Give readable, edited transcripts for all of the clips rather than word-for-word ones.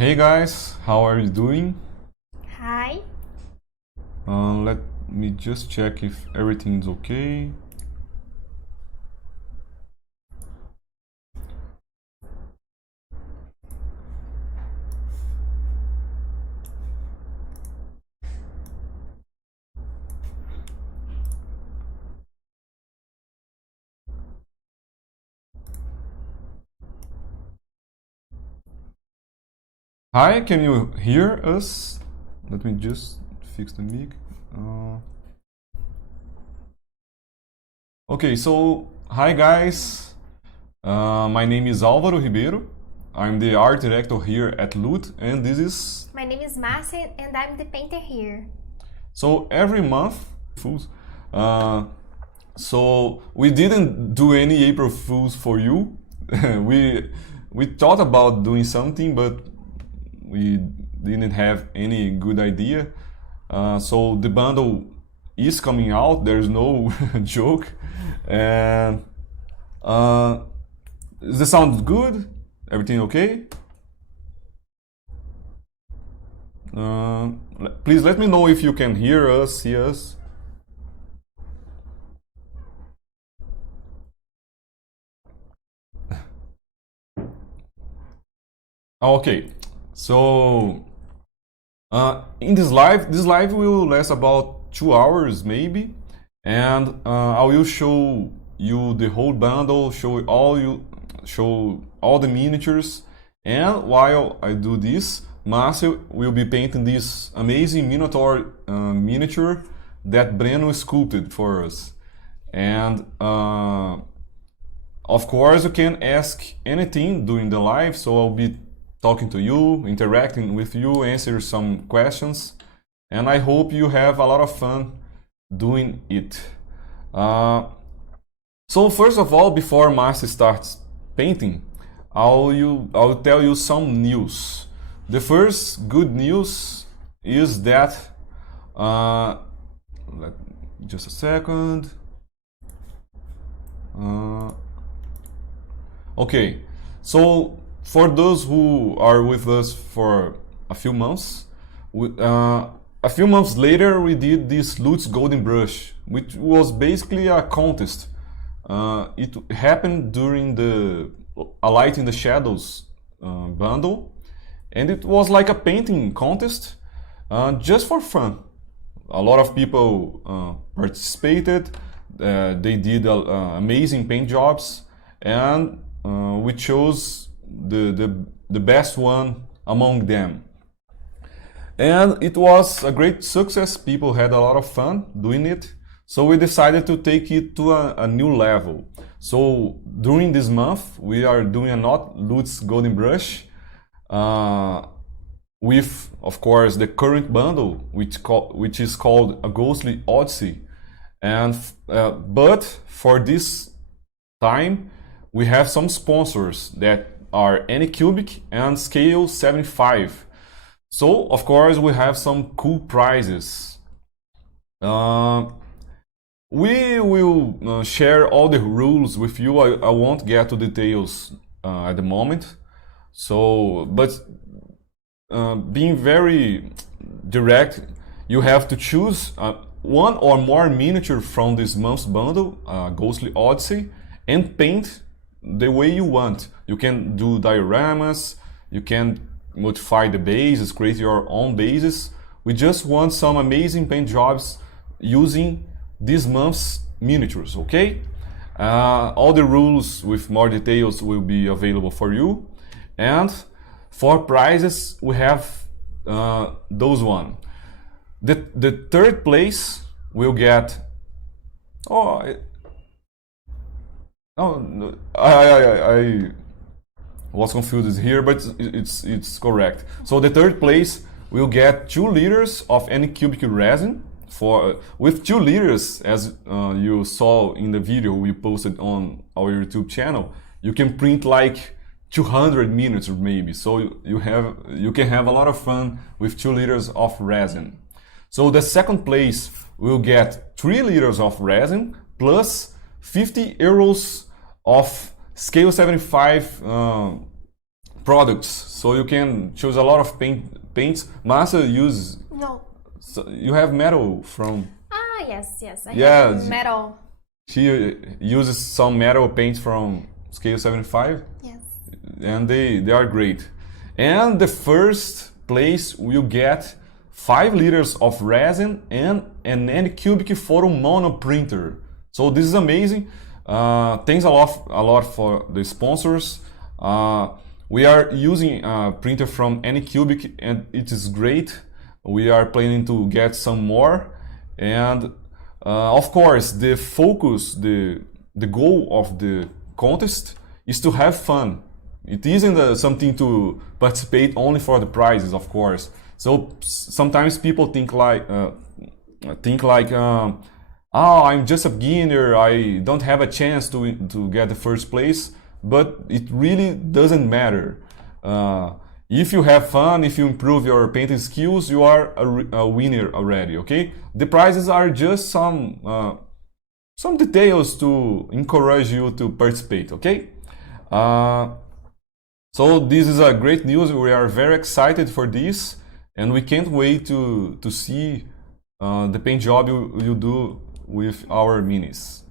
Hey guys, how are you doing? Hi. Let me just check if everything's okay. Hi, can you hear us? Let me just fix the mic. Uh, okay, so hi guys. My name is Alvaro Ribeiro. I'm the art director here at Loot, and this is My name is Márcia and I'm the painter here. so every month, Fools. Uh, so we didn't do any April Fools for you. we thought about doing something, but we didn't have any good idea. So the bundle is coming out. There's no joke, and does the sound good? Everything okay? Uh, Please let me know if you can hear us, see us. Okay, so in this live will last about 2 hours maybe, and I will show you the whole bundle, show all the miniatures, and while I do this, Márcia will be painting this amazing Minotaur miniature that Breno sculpted for us, and of course you can ask anything during the live, so I'll be talking to you, interacting with you, answer some questions, and I hope you have a lot of fun doing it. So first of all, before Marcy starts painting, I'll tell you some news. The first good news is that just a second. Okay, so for those who are with us for a few months, a few months later we did this Lutz Golden Brush, which was basically a contest. It happened during the A Light in the Shadows bundle, and it was like a painting contest just for fun. A lot of people participated. They did amazing paint jobs, and we chose the best one among them. And it was a great success. People had a lot of fun doing it. So we decided to take it to a new level. So during this month, we are doing a not Lutz Golden Brush with, of course, the current bundle, which is called a Ghostly Odyssey. And but for this time, we have some sponsors that are Anycubic and Scale 75. So, of course, we have some cool prizes. We will share all the rules with you. I won't get to details at the moment. So, but being very direct, you have to choose one or more miniature from this month's bundle, Ghostly Odyssey, and paint the way you want. You can do dioramas, you can modify the bases, create your own bases. We just want some amazing paint jobs using this month's miniatures, okay? All the rules with more details will be available for you. And for prizes, we have those one. The third place will get. Oh, no, I was confused here, but it's correct. So the third place will get 2 liters of Anycubic resin. With 2 liters, as you saw in the video we posted on our YouTube channel, you can print like 200 minutes maybe. So you can have a lot of fun with 2 liters of resin. So the second place will get 3 liters of resin plus 50 euros of Scale 75 products, so you can choose a lot of paints. Márcia use. No. So you have metal from. Ah, yes. I Yeah, have metal. She uses some metal paints from scale 75. Yes. And they are great. And the first place will get 5 liters of resin and an Anycubic photo mono printer. So this is amazing. Thanks a lot for the sponsors. We are using a printer from Anycubic and it is great. We are planning to get some more. And of course, the focus, the goal of the contest is to have fun. It isn't something to participate only for the prizes, of course. So sometimes people think like, oh, I'm just a beginner. I don't have a chance to get the first place. But it really doesn't matter. If you have fun, if you improve your painting skills, you are a winner already. Okay? The prizes are just some details to encourage you to participate. Okay? So this is a great news. We are very excited for this, and we can't wait to see the paint job you do with our minis.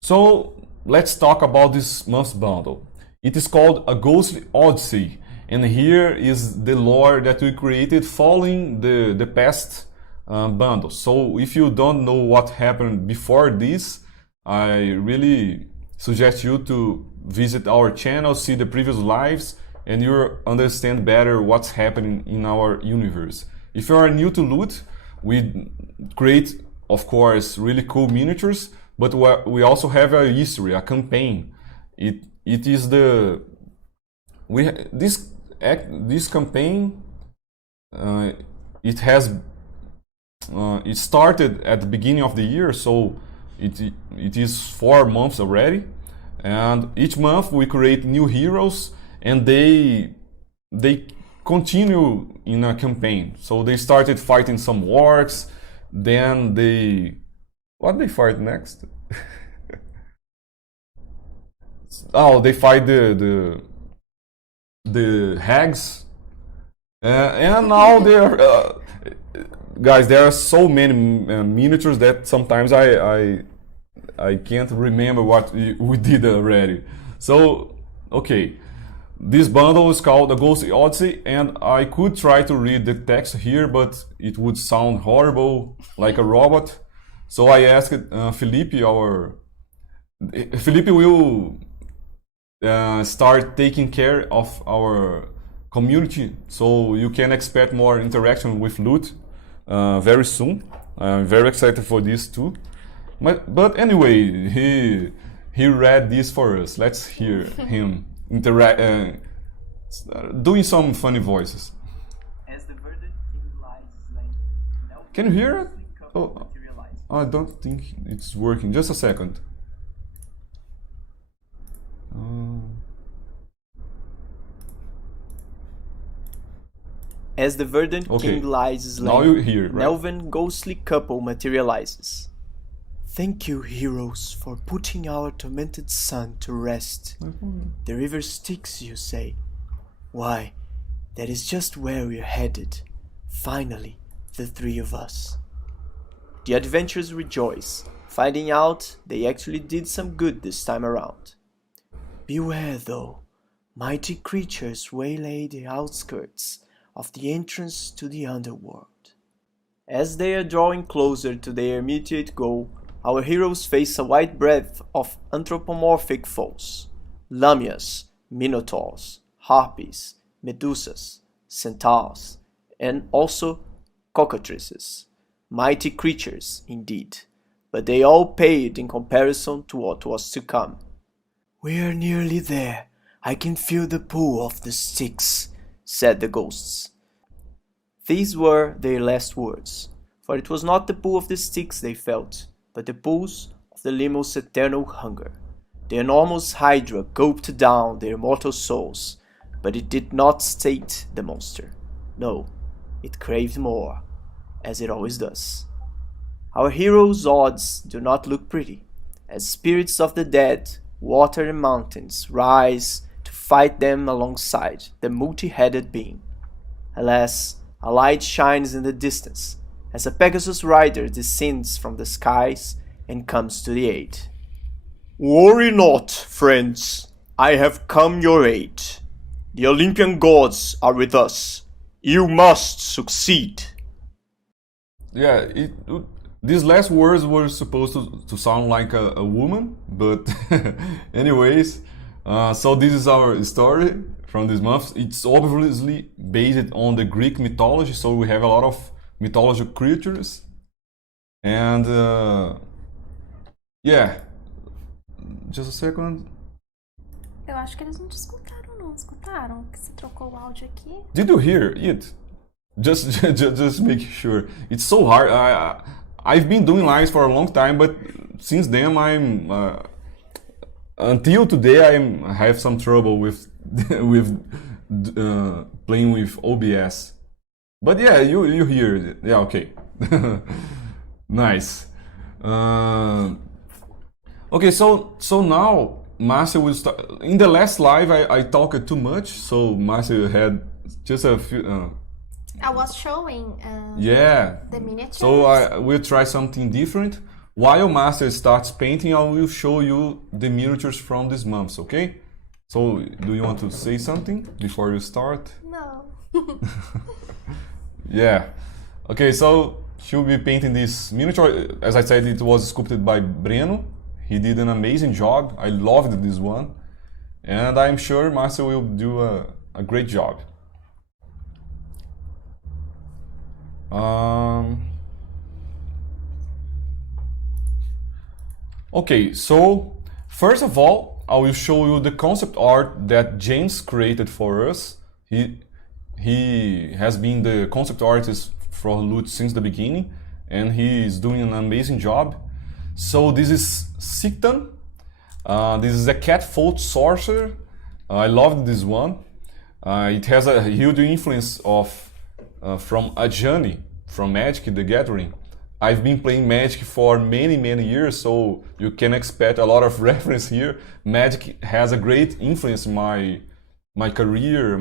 So let's talk about this month's bundle. It is called A Ghostly Odyssey, and here is the lore that we created following the past bundles. So if you don't know what happened before this, I really suggest you to visit our channel, see the previous lives, and you'll understand better what's happening in our universe. If you are new to Loot, we create, of course, really cool miniatures, but we also have a history, a campaign. It is this campaign. It started at the beginning of the year, so it is 4 months already, and each month we create new heroes, and they continue in a campaign. So they started fighting some orcs, then what they fight next? Oh, they fight the hags, and now they're guys. There are so many miniatures that sometimes I can't remember what we did already. So okay, this bundle is called The Ghostly Odyssey, and I could try to read the text here, but it would sound horrible, like a robot. So I asked Felipe, Felipe will start taking care of our community, so you can expect more interaction with Loot very soon. I'm very excited for this too. But anyway, he read this for us. Let's hear him doing some funny voices. As the verdant king lies slain, can you hear it? Oh, I don't think it's working. Just a second. As the verdant king lies slain, now you hear, right? An elven ghostly couple materializes. Thank you, heroes, for putting our tormented son to rest. The river Styx, you say? Why, that is just where we're headed. Finally, the 3 of us. The adventurers rejoice, finding out they actually did some good this time around. Beware, though. Mighty creatures waylay the outskirts of the entrance to the underworld. As they are drawing closer to their immediate goal, our heroes face a wide breadth of anthropomorphic foes. Lamias, Minotaurs, Harpies, Medusas, Centaurs, and also cockatrices. Mighty creatures, indeed, but they all paled in comparison to what was to come. We are nearly there. I can feel the pull of the Styx, said the ghosts. These were their last words, for it was not the pull of the Styx they felt, but the pulse of the Limos' eternal hunger. The enormous hydra gulped down their mortal souls, but it did not sate the monster. No, it craved more, as it always does. Our heroes' odds do not look pretty, as spirits of the dead water and mountains rise to fight them alongside the multi-headed being. Alas, a light shines in the distance as a Pegasus rider descends from the skies and comes to the aid. Worry not, friends. I have come your aid. The Olympian gods are with us. You must succeed. Yeah, these last words were supposed to sound like a woman, but anyways, so this is our story from this month. It's obviously based on the Greek mythology, so we have a lot of mythology creatures. And yeah, just a second. Eu acho que eles não te escutaram, não. Escutaram? Que você trocou o áudio aqui. Did you hear it? Just make sure. It's so hard. I've been doing lives for a long time, but since then I'm until today I have some trouble with with playing with OBS. But yeah, you hear it. Yeah, okay. Nice. Okay, so now Márcia will start. In the last live, I talked too much, so Márcia had just a few. I was showing Yeah. the miniatures. So I will try something different. While Márcia starts painting, I will show you the miniatures from this month, okay? So, do you want to say something before you start? No. Yeah. Okay, so she'll be painting this miniature. As I said, it was sculpted by Breno. He did an amazing job. I loved this one. And I'm sure Márcia will do a great job. Okay, so first of all, I will show you the concept art that James created for us. He has been the concept artist for Loot since the beginning, and he is doing an amazing job. So this is Siktan. This is a cat-foot sorcerer. I loved this one. It has a huge influence from Ajani, from Magic the Gathering. I've been playing Magic for many years, so you can expect a lot of reference here. Magic has a great influence in my career,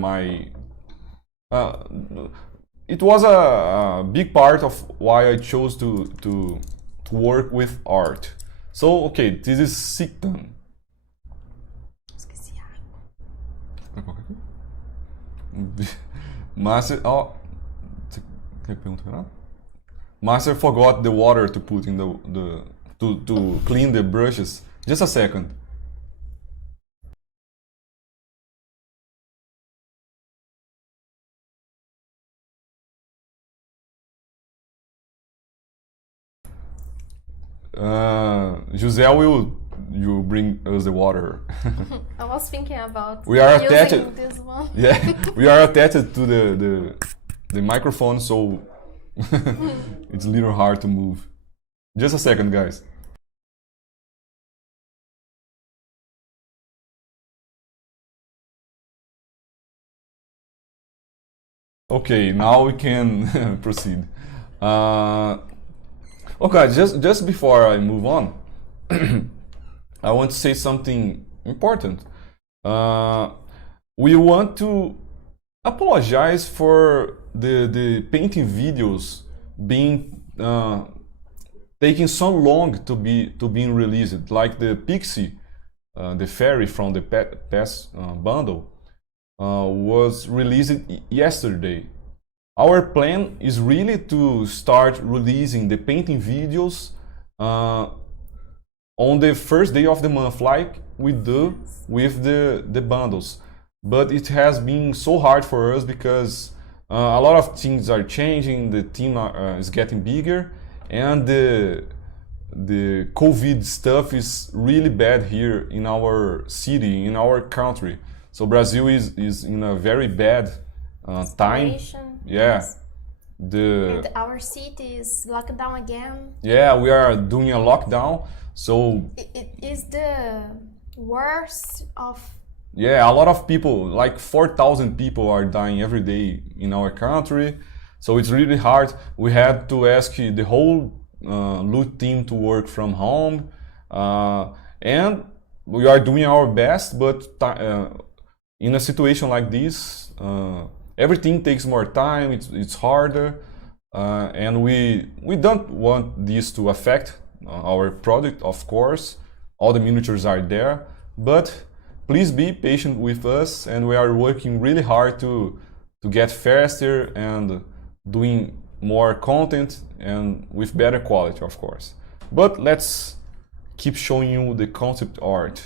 it was a big part of why I chose to work with art. So, okay, this is Siktan. Esqueci a água. Márcia, você quer perguntar? Márcia forgot the water to put in to clean the brushes. Just a second. José you bring us the water. I was thinking about We are using attached. this one. Yeah, we are attached to the microphone, so it's a little hard to move. Just a second, guys. Okay, now we can proceed. Okay, just before I move on, I want to say something important. We want to apologize for the painting videos being taking so long to being released, like the Pixie, the fairy from the past bundle, was released yesterday. Our plan is really to start releasing the painting videos on the first day of the month, like we do with the bundles. But it has been so hard for us because a lot of things are changing, the team is getting bigger, and the COVID stuff is really bad here in our city, in our country. So Brazil is in a very bad time. Yeah. Yes. And our city is locked down again. Yeah, we are doing a lockdown. So It is the worst of. yeah, a lot of people, like 4,000 people are dying every day in our country. So it's really hard. We had to ask the whole Loot team to work from home. And we are doing our best, but in a situation like this, everything takes more time. It's harder, and we don't want this to affect our product. Of course, all the miniatures are there, but please be patient with us, and we are working really hard to get faster and doing more content and with better quality, of course. But let's keep showing you the concept art.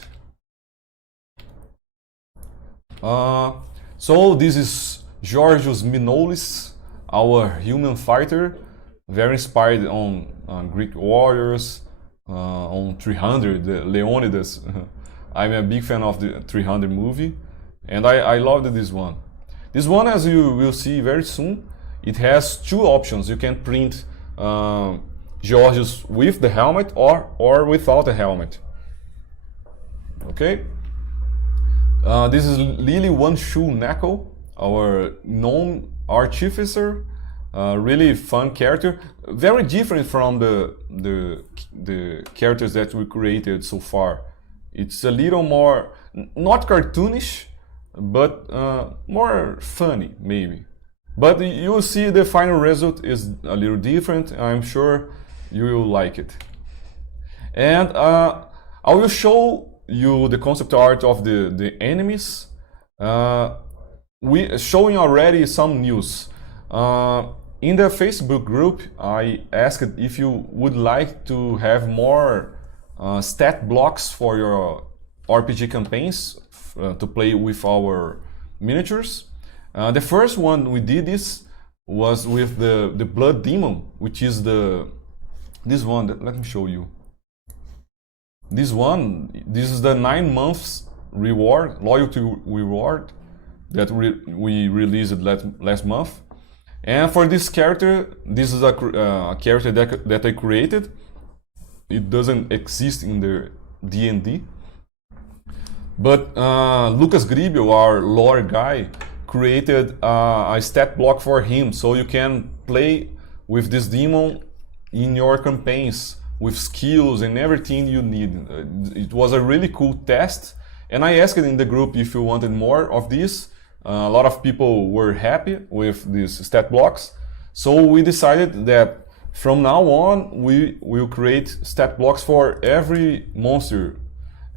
So this is Georgios Minolis, our human fighter, very inspired on Greek warriors, on 300, Leonidas. I'm a big fan of the 300 movie, and I loved this one. This one, as you will see very soon, it has two options. You can print Georgios with the helmet or without a helmet. Okay. This is Lily One Shoe Neko, our known artificer. Really fun character, very different from the characters that we created so far. It's a little more, not cartoonish, but more funny maybe. But you will see the final result is a little different. I'm sure you will like it. And I will show you the concept art of the enemies. We showing already some news. In the Facebook group, I asked if you would like to have more stat blocks for your RPG campaigns to play with our miniatures. The first one we did this was with the Blood Demon, which is this one. Let me show you. This is the 9 months reward, loyalty reward that we released last month. And for this character, this is a character that I created. It doesn't exist in the D&D. But Lucas Gribel, our lore guy, created a stat block for him, so you can play with this demon in your campaigns with skills and everything you need. It was a really cool test, and I asked in the group if you wanted more of this. A lot of people were happy with these stat blocks, so we decided that from now on we will create stat blocks for every monster,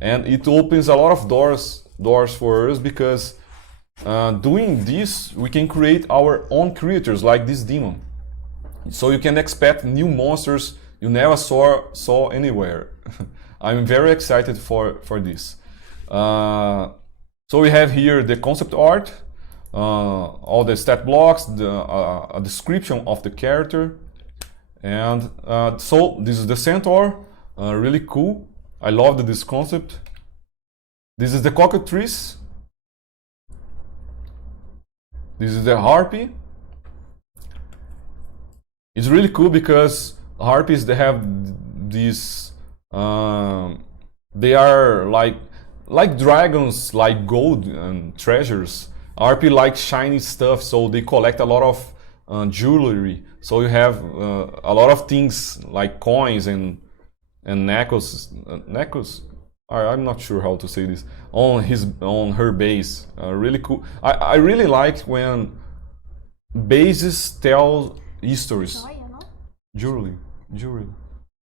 and it opens a lot of doors for us, because doing this we can create our own creatures like this demon. So you can expect new monsters you never saw anywhere. I'm very excited for this. So we have here the concept art, all the stat blocks, a description of the character, and so this is the centaur, really cool. I loved this concept. This is the cockatrice. This is the harpy. It's really cool because harpies, they have these, they are like dragons, like gold and treasures. Harpy like shiny stuff, so they collect a lot of jewelry. So you have a lot of things like coins and necklaces. I'm not sure how to say this, on her base. Really cool. I really like when bases tell stories. Jewelry.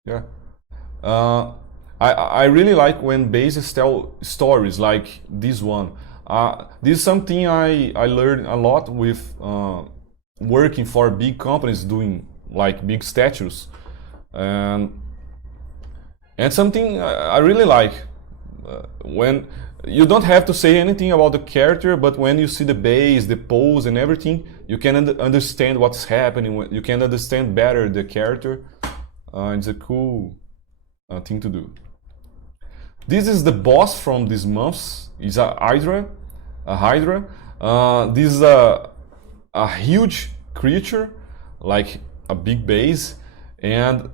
Yeah. I really like when bases tell stories like this one. This is something I learned a lot with working for big companies doing like big statues, and something I really like when you don't have to say anything about the character, but when you see the base, the pose and everything, you can understand what's happening. You can understand better the character. It's a cool thing to do. This is the boss from this month. It's a hydra. This is a huge creature, like a big base, and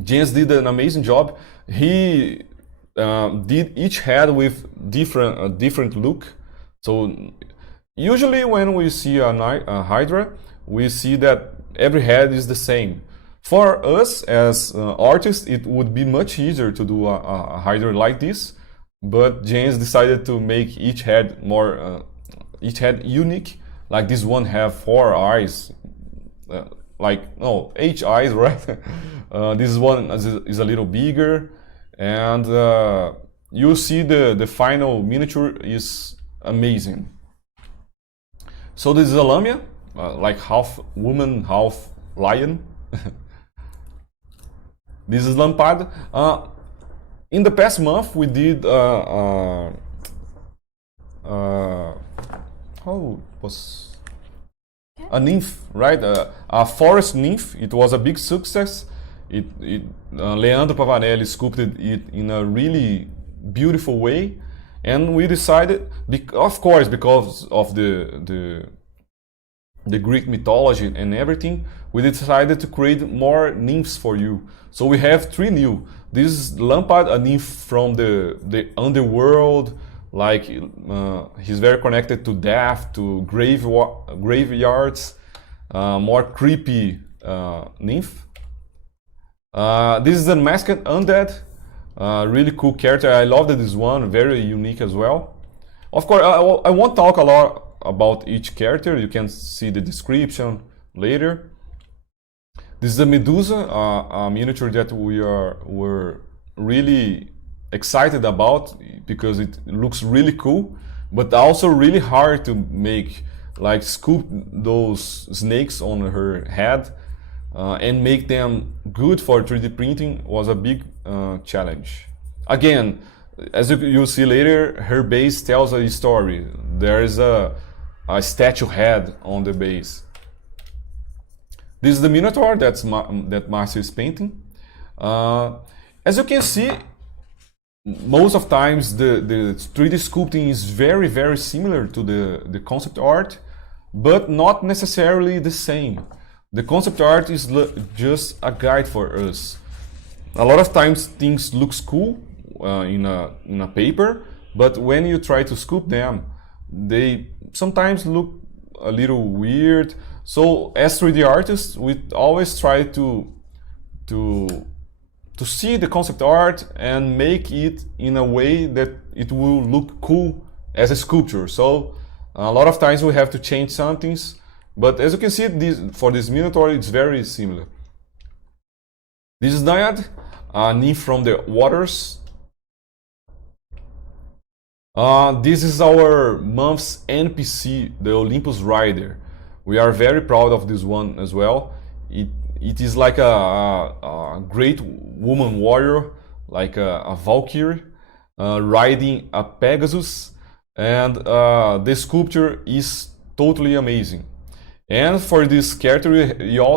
James did an amazing job. He did each head with different look. So usually when we see a hydra, we see that every head is the same. For us as artists, it would be much easier to do a Hydra like this, but James decided to make each head each head unique. Like this one have 4 eyes, like no 8 eyes, right? This one is a little bigger, and you see the final miniature is amazing. So this is a Lamia, like half woman, half lion. This is Lampard. In the past month, we did how was a nymph, right? A forest nymph. It was a big success. Leandro Pavanelli sculpted it in a really beautiful way, and we decided, of course, because of the Greek mythology and everything, we decided to create more nymphs for you. So we have 3 new. This is Lampard, a nymph from the underworld, like he's very connected to death, to graveyards, more creepy nymph. This is a masked undead, really cool character. I love this one, very unique as well. Of course, I won't talk a lot about each character. You can see the description later. This is a Medusa, a miniature that were really excited about because it looks really cool, but also really hard to make. Like sculpt those snakes on her head and make them good for 3D printing was a big challenge. Again, as you'll see later, her base tells a story. There is a statue head on the base. This is the Minotaur that Márcia is painting. As you can see, most of times the 3D sculpting is very, very similar to the concept art, but not necessarily the same. The concept art is just a guide for us. A lot of times things looks cool in a paper, but when you try to sculpt them, they sometimes look a little weird. So as 3D artists, we always try to see the concept art and make it in a way that it will look cool as a sculpture. So a lot of times we have to change some things, but as you can see, for this Minotaur, it's very similar. This is Naiad, a nymph from the waters. This is our month's NPC, the Olympus Rider. We are very proud of this one as well. It is like a great woman warrior, like a Valkyrie, riding a Pegasus, and the sculpture is totally amazing. And for this character,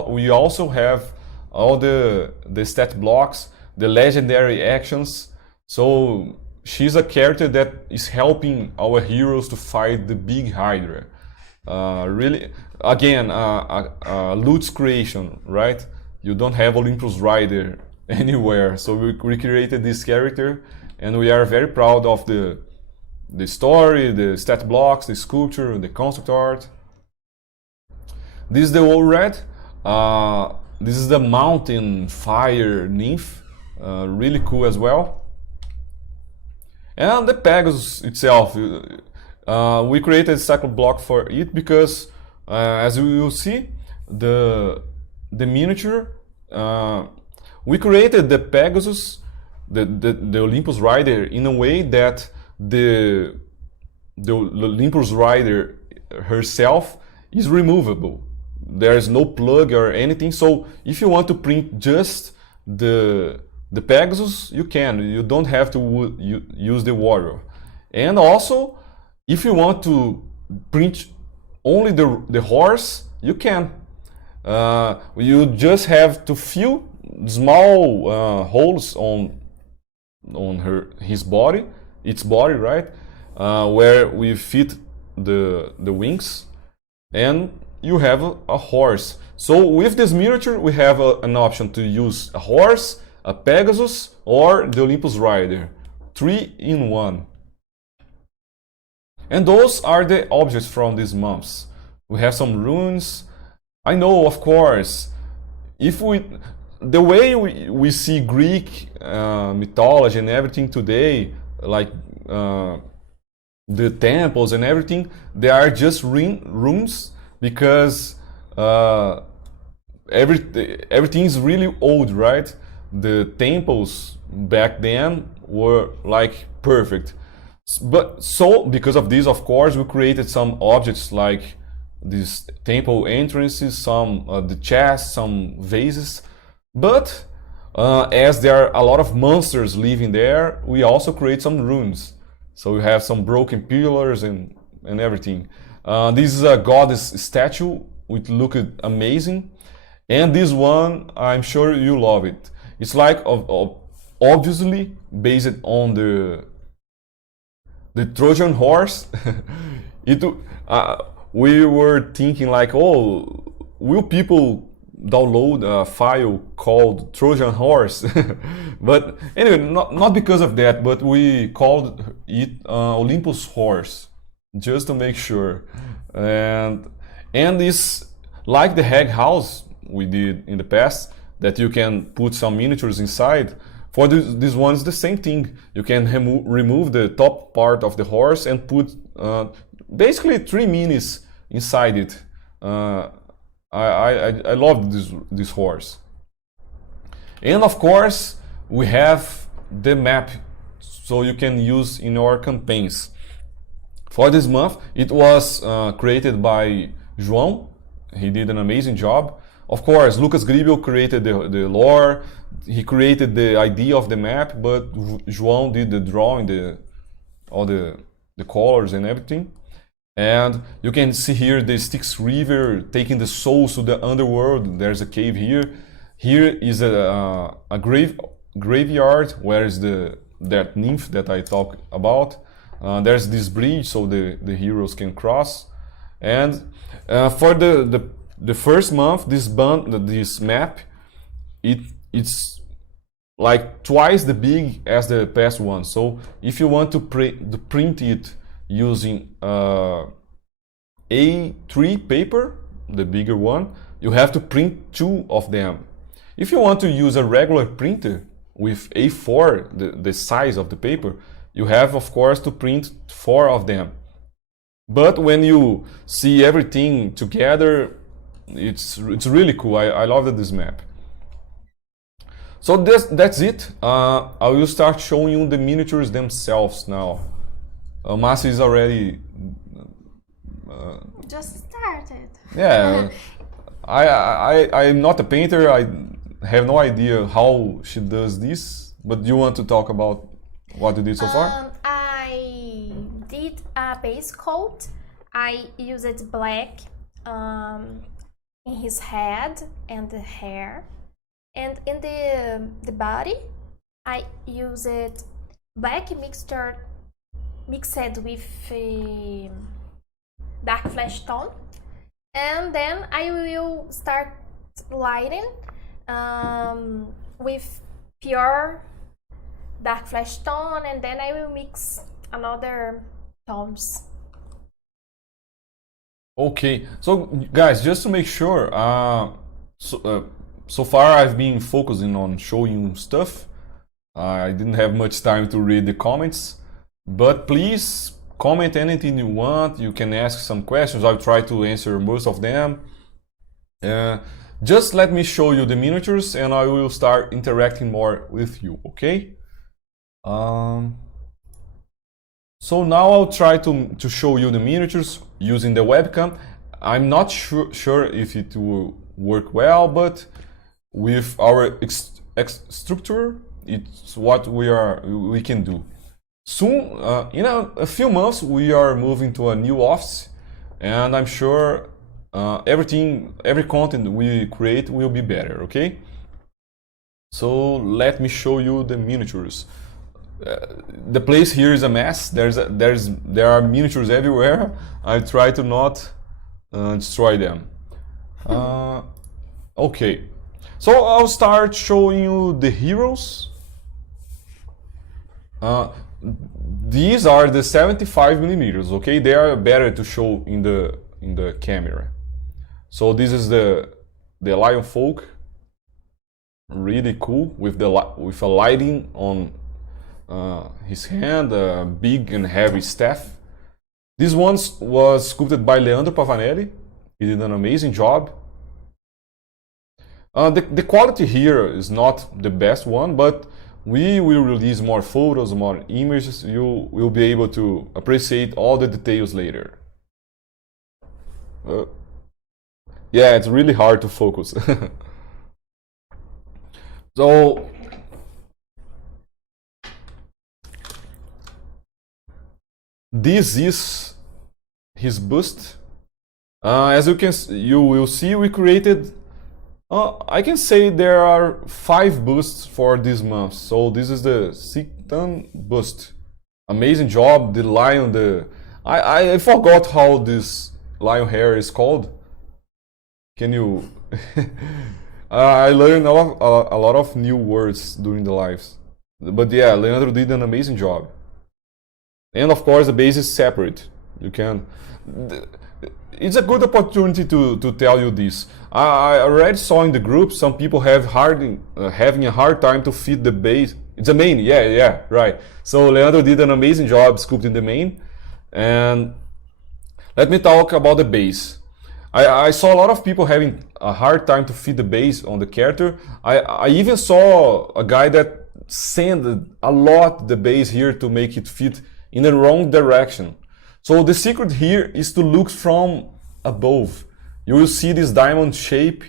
we also have all the stat blocks, the legendary actions. So she's a character that is helping our heroes to fight the big Hydra. Really, again, Lutz creation, right? You don't have Olympus Rider anywhere, so we recreated this character, and we are very proud of the story, the stat blocks, the sculpture, the concept art. This is the old red. This is the mountain fire nymph, really cool as well. And the Pegasus itself, we created a cycle block for it because, as you will see, the miniature, we created the Pegasus, the Olympus Rider, in a way that the Olympus Rider herself is removable. There is no plug or anything, so if you want to print just the Pegasus, you can. You don't have to use the warrior. And also, if you want to print only the horse, you can. You just have to fill small holes on its body, right? Where we fit the wings, and you have a horse. So with this miniature, we have an option to use a horse, a Pegasus, or the Olympus Rider. 3 in 1. And those are the objects from these months. We have some runes. I know, of course, if the way we see Greek mythology and everything today, like the temples and everything, they are just rooms because everything is really old, right? The temples back then were like perfect. But so because of this, of course, we created some objects like these temple entrances, some the chests, some vases. But as there are a lot of monsters living there, we also create some ruins. So we have some broken pillars and everything. This is a goddess statue, which looked amazing. And this one, I'm sure you love it. It's like obviously based on the Trojan horse. We were thinking like, oh, will people download a file called Trojan horse? But anyway, not because of that, but we called it Olympus horse, just to make sure. And it's like the Hag House we did in the past, that you can put some miniatures inside. For this one, it's the same thing. You can remove the top part of the horse and put basically 3 minis inside it. I love this horse. And of course, we have the map, so you can use in your campaigns. For this month, it was created by João. He did an amazing job. Of course, Lucas Gribel created the lore. He created the idea of the map, but João did the drawing, all the colors and everything. And you can see here the Styx River taking the souls to the underworld. There's a cave here. Here is a graveyard where is that nymph that I talked about. There's this bridge so the heroes can cross. And for the first month, this map, it's like twice the big as the past one. So if you want to print it using A3 paper, the bigger one, you have to print 2 of them. If you want to use a regular printer with A4, the size of the paper, you have of course to print 4 of them. But when you see everything together, it's really cool. I love this map. So that's it. I will start showing you the miniatures themselves now. Márcia is already Just started. Yeah. I'm not a painter. I have no idea how she does this. But you want to talk about what you did so far? I did a base coat. I used black in his head and the hair, and in the body I used black mixed with dark flesh tone, and then I will start lighting with pure dark flesh tone, and then I will mix another tones. Okay, so guys, just to make sure, so far I've been focusing on showing you stuff. I didn't have much time to read the comments, but please comment anything you want. You can ask some questions. I'll try to answer most of them. Just let me show you the miniatures and I will start interacting more with you, okay? So now I'll try to show you the miniatures using the webcam. I'm not sure if it will work well, but with our structure, it's what we can do. Soon, in a few months, we are moving to a new office, and I'm sure every content we create will be better. Okay. So let me show you the miniatures. The place here is a mess. There are miniatures everywhere. I try to not destroy them. Okay, so I'll start showing you the heroes. These are the 75 millimeters. Okay, they are better to show in the camera. So this is the lion folk. really cool with with a lighting on his hand, a big and heavy staff. This one was sculpted by Leandro Pavanelli. He did an amazing job. The quality here is not the best one, but we will release more photos, more images. You will be able to appreciate all the details later. Yeah, it's really hard to focus. So this is his bust. As you will see, we created. I can say there are 5 busts for this month. So this is the Siktan bust. Amazing job. The lion. I forgot how this lion hair is called. Can you? I learned a lot of new words during the lives. But yeah, Leandro did an amazing job. And of course, the base is separate. You can. It's a good opportunity to tell you this. I already saw in the group some people having a hard time to fit the base. It's a main, yeah, right. So Leandro did an amazing job sculpting the main. And let me talk about the base. I saw a lot of people having a hard time to fit the base on the character. I even saw a guy that sanded a lot the base here to make it fit in the wrong direction. So the secret here is to look from above. You will see this diamond shape,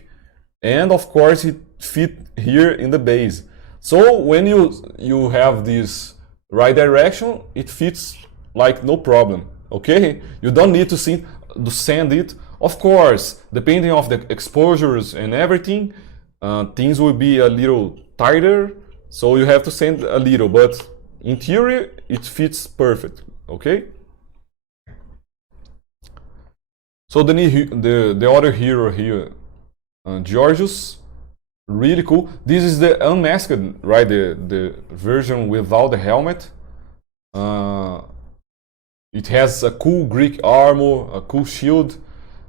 and of course it fit here in the base. So when you have this right direction, it fits like no problem. Okay, you don't need to sand it. Of course, depending on the exposures and everything, things will be a little tighter. So you have to sand a little, but in theory it fits perfect. Okay. So the other hero here, Georgios, really cool. This is the unmasked, right? The version without the helmet. It has a cool Greek armor, a cool shield.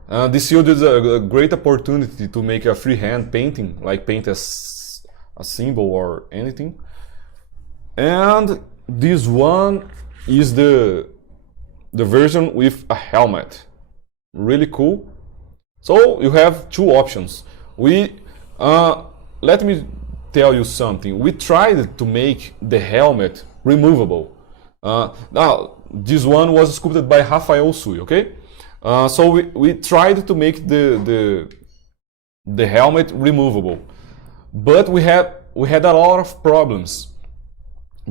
This shield is a great opportunity to make a freehand painting, like paint as a symbol or anything. And this one is the version with a helmet. Really cool. So you have 2 options. Let me tell you something. We tried to make the helmet removable. Now this one was sculpted by Rafael Sui, okay? So we tried to make the helmet removable, but we had a lot of problems,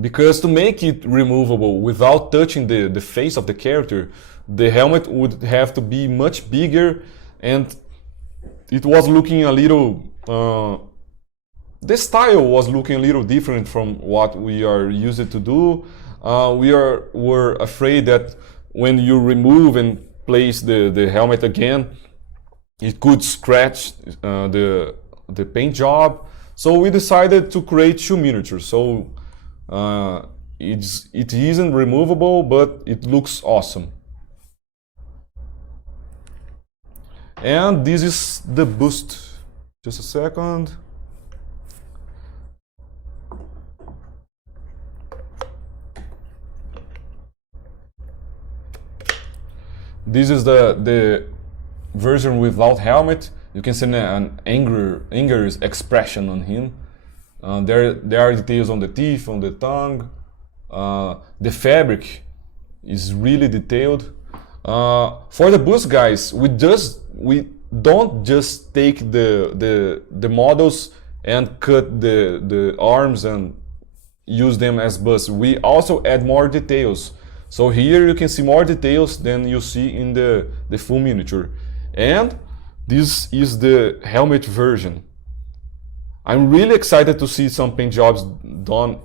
because to make it removable without touching the face of the character, the helmet would have to be much bigger, and it was looking a little. The style was looking a little different from what we are used to do. Were afraid that when you remove and place the helmet again, it could scratch the paint job. So we decided to create 2 miniatures. So it isn't removable, but it looks awesome. And this is the bust. Just a second. This is the version without helmet. You can see an angry expression on him. There are details on the teeth, on the tongue. The fabric is really detailed. For the bust, guys, we don't just take the models and cut the arms and use them as busts. We also add more details. So here you can see more details than you see in the full miniature. And this is the helmet version. I'm really excited to see some paint jobs done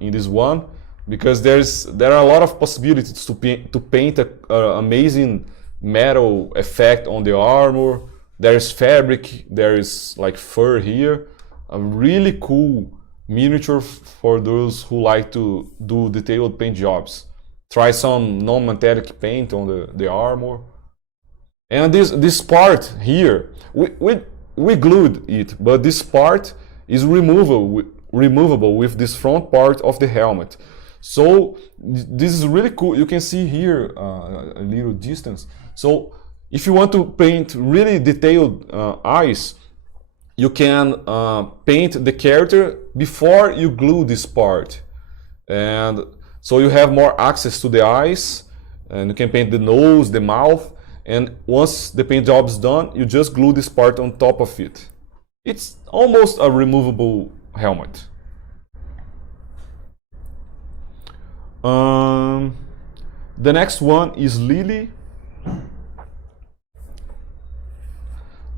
in this one, because there are a lot of possibilities to paint an amazing metal effect on the armor. There is fabric, there is like fur here. A really cool miniature for those who like to do detailed paint jobs. Try some non-metallic paint on the armor. And this part here, we glued it, but this part is removable with this front part of the helmet. So this is really cool. You can see here a little distance. So if you want to paint really detailed eyes, you can paint the character before you glue this part, and so you have more access to the eyes, and you can paint the nose, the mouth, and once the paint job is done, you just glue this part on top of it. It's almost a removable helmet. The next one is Lily.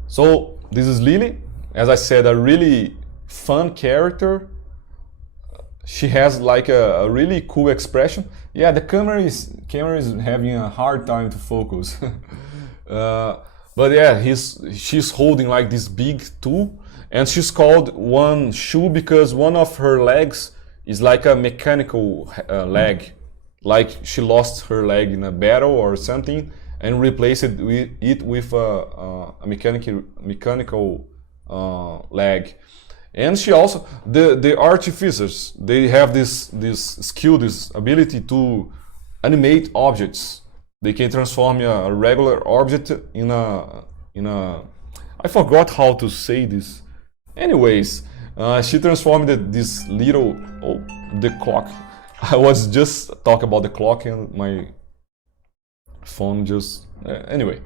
So this is Lily. As I said, a really fun character. She has like a really cool expression. Yeah, the camera is having a hard time to focus. But yeah, she's holding like this big tool, and she's called one shoe because one of her legs is like a mechanical leg, like she lost her leg in a battle or something and replaced it with a mechanical leg. And she also, the artificers, they have this skill, this ability to animate objects. They can transform a regular object in a I forgot how to say this. Anyways, she transformed this little, the clock. I was just talking about the clock and my phone just, anyway.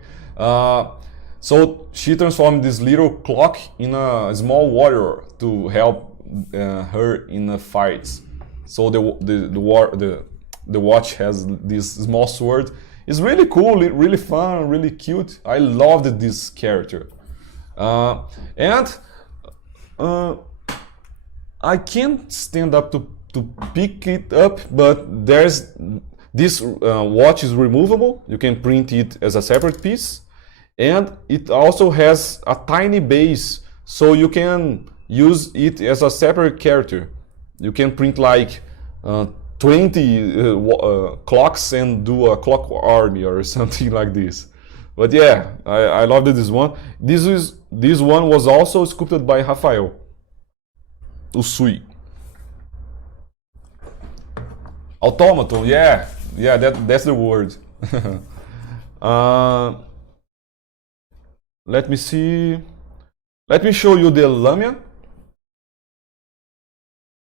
So she transformed this little clock in a small warrior to help her in the fights. So the watch has this small sword. It's really cool, really fun, really cute. I loved this character, and I can't stand up to pick it up, but there's this watch is removable. You can print it as a separate piece. And it also has a tiny base, so you can use it as a separate character. You can print like 20 clocks and do a clock army or something like this. But yeah, I loved this one. This one was also sculpted by Rafael Usui. Automaton, yeah, that's the word. Let me see. Let me show you the Lamia.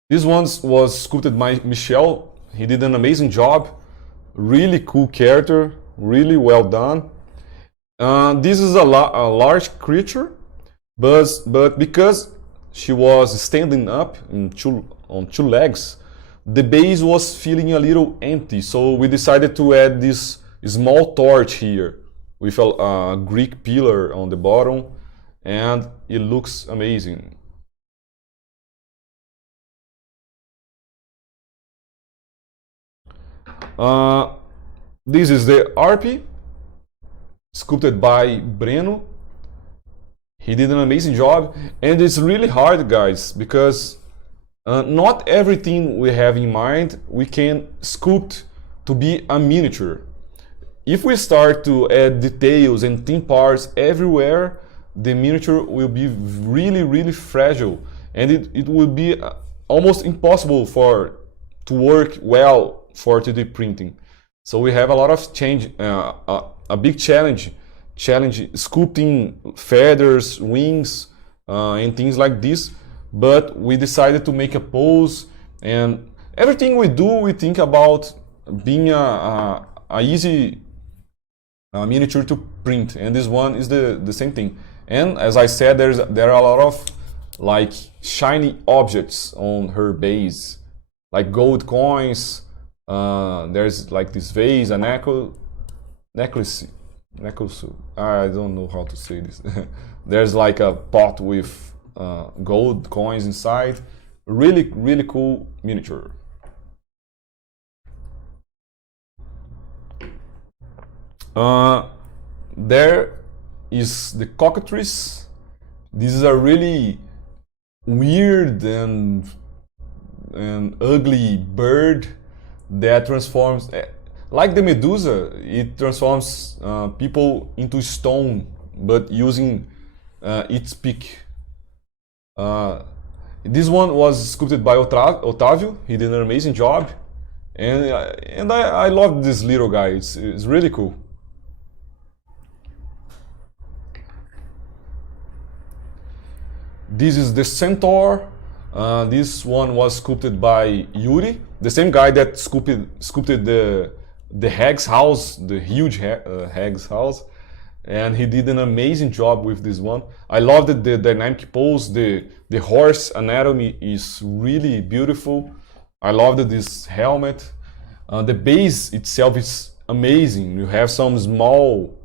This one was sculpted by Michel. He did an amazing job. Really cool character, really well done. This is a large creature, but because she was standing up on two legs, the base was feeling a little empty. So we decided to add this small torch here with a Greek pillar on the bottom, and it looks amazing. This is the Harpy, sculpted by Breno. He did an amazing job, and it's really hard, guys, because not everything we have in mind we can sculpt to be a miniature. If we start to add details and thin parts everywhere, the miniature will be really fragile, and it will be almost impossible to work well for 3D printing. So we have a lot of a big challenge sculpting feathers, wings, and things like this. But we decided to make a pose, and everything we do, we think about being a easy miniature to print, and this one is the same thing. And as I said, there are a lot of like shiny objects on her base, like gold coins. There's like this vase, a necklace. I don't know how to say this. There's like a pot with gold coins inside. Really cool miniature. There is the cockatrice. This is a really weird and ugly bird that transforms, like the Medusa, it transforms people into stone, but using its beak. This one was sculpted by Otávio. He did an amazing job, and I love this little guy. It's really cool. This is the Centaur. This one was sculpted by Yuri, the same guy that sculpted the hag's house, the huge hag's house, and he did an amazing job with this one. I loved the dynamic pose. The horse anatomy is really beautiful. I loved this helmet. The base itself is amazing. You have some small,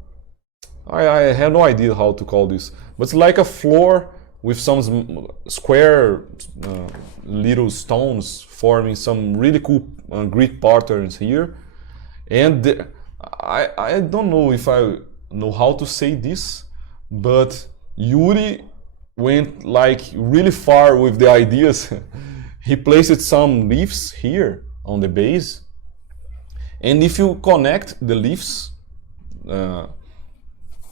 I have no idea how to call this, but it's like a floor with some square little stones forming some really cool Greek patterns here. And I don't know if I know how to say this, but Yuri went like really far with the ideas. He placed some leaves here on the base, and if you connect the leaves,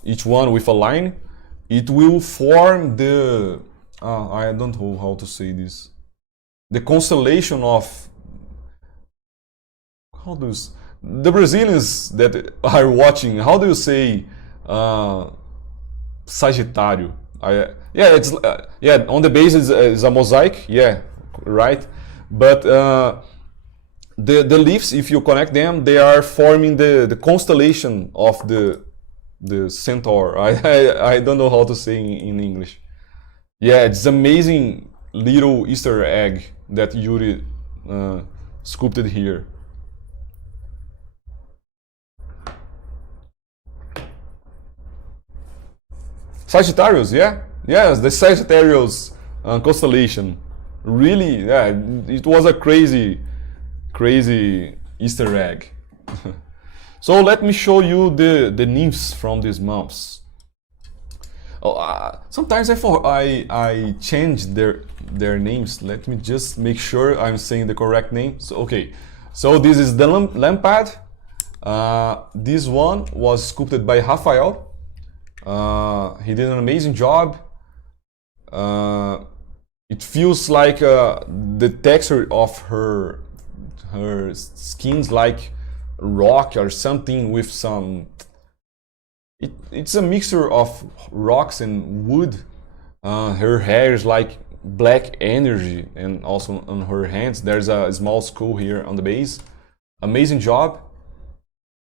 each one with a line, it will form the I don't know how to say this, the constellation of, how do you, the Brazilians that are watching, how do you say Sagitário? Yeah, it's yeah, on the base is a mosaic, yeah, right, but the leaves, if you connect them, they are forming the constellation of the centaur. I don't know how to say in English. Yeah, it's amazing little Easter egg that Yuri sculpted here. Sagittarius, yeah, yes, the Sagittarius constellation. Really, yeah, it was a crazy Easter egg. So let me show you the nymphs from these months. Oh, sometimes I change their names. Let me just make sure I'm saying the correct name. So okay, so this is the lampad. This one was sculpted by Rafael. He did an amazing job. It feels like the texture of her skin's like rock or something with some. It's a mixture of rocks and wood. Her hair is like black energy, and also on her hands there's a small skull here on the base. Amazing job.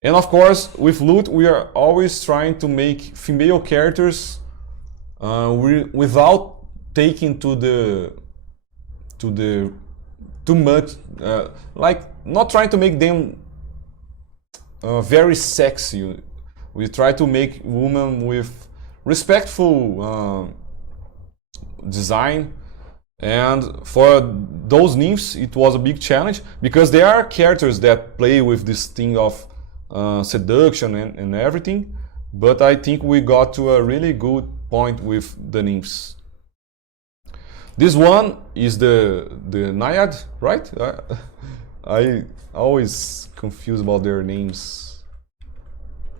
And of course, with Lute, we are always trying to make female characters without taking too much, like not trying to make them very sexy. We try to make women with respectful design, and for those nymphs it was a big challenge because there are characters that play with this thing of seduction and everything, but I think we got to a really good point with the nymphs. This one is the naiad, right? I always confused about their names.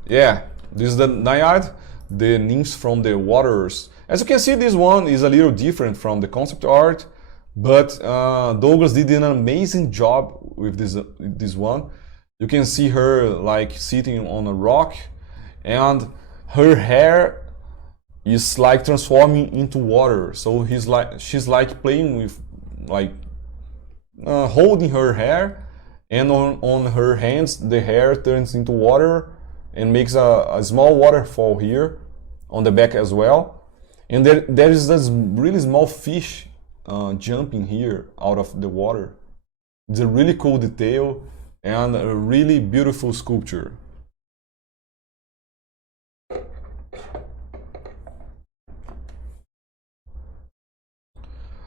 Yeah, this is the naiad, the nymphs from the waters. As you can see, this one is a little different from the concept art, but Douglas did an amazing job with this one. You can see her like sitting on a rock, and her hair is like transforming into water. So she's like playing with, like holding her hair, and on her hands the hair turns into water and makes a small waterfall here on the back as well. And there is this really small fish jumping here out of the water. It's a really cool detail and a really beautiful sculpture.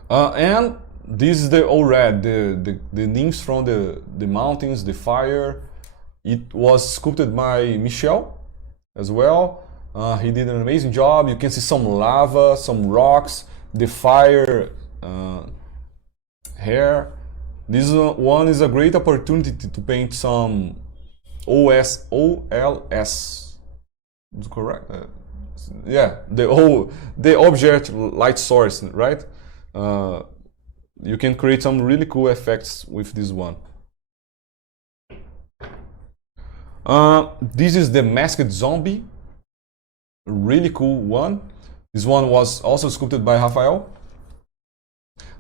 And this is the ORAD, the nymphs from the mountains, the fire. It was sculpted by Michel as well. He did an amazing job. You can see some lava, some rocks, the fire hair. This one is a great opportunity to paint some OLS. Is correct? Yeah, the object light source, right? you can create some really cool effects with this one. This is the Masked Zombie, really cool one. This one was also sculpted by Rafael.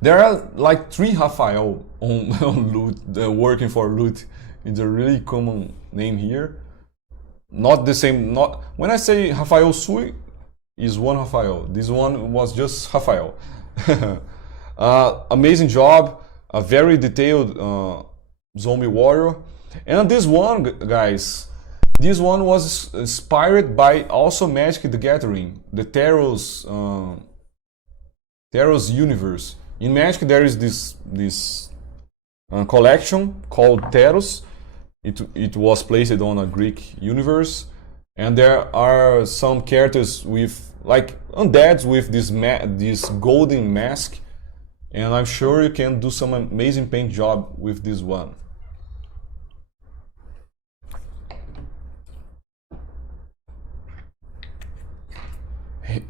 There are like 3 Rafael on Loot, working for Loot. It's a really common name here. Not the same. Not when I say Rafael Sui, is one Rafael. This one was just Rafael. Amazing job. A very detailed zombie warrior. And this one, guys, this one was inspired by also Magic the Gathering, the Taros universe. In Magic there is this collection called Taros. It was placed on a Greek universe, and there are some characters with like undeads with this golden mask, and I'm sure you can do some amazing paint job with this one.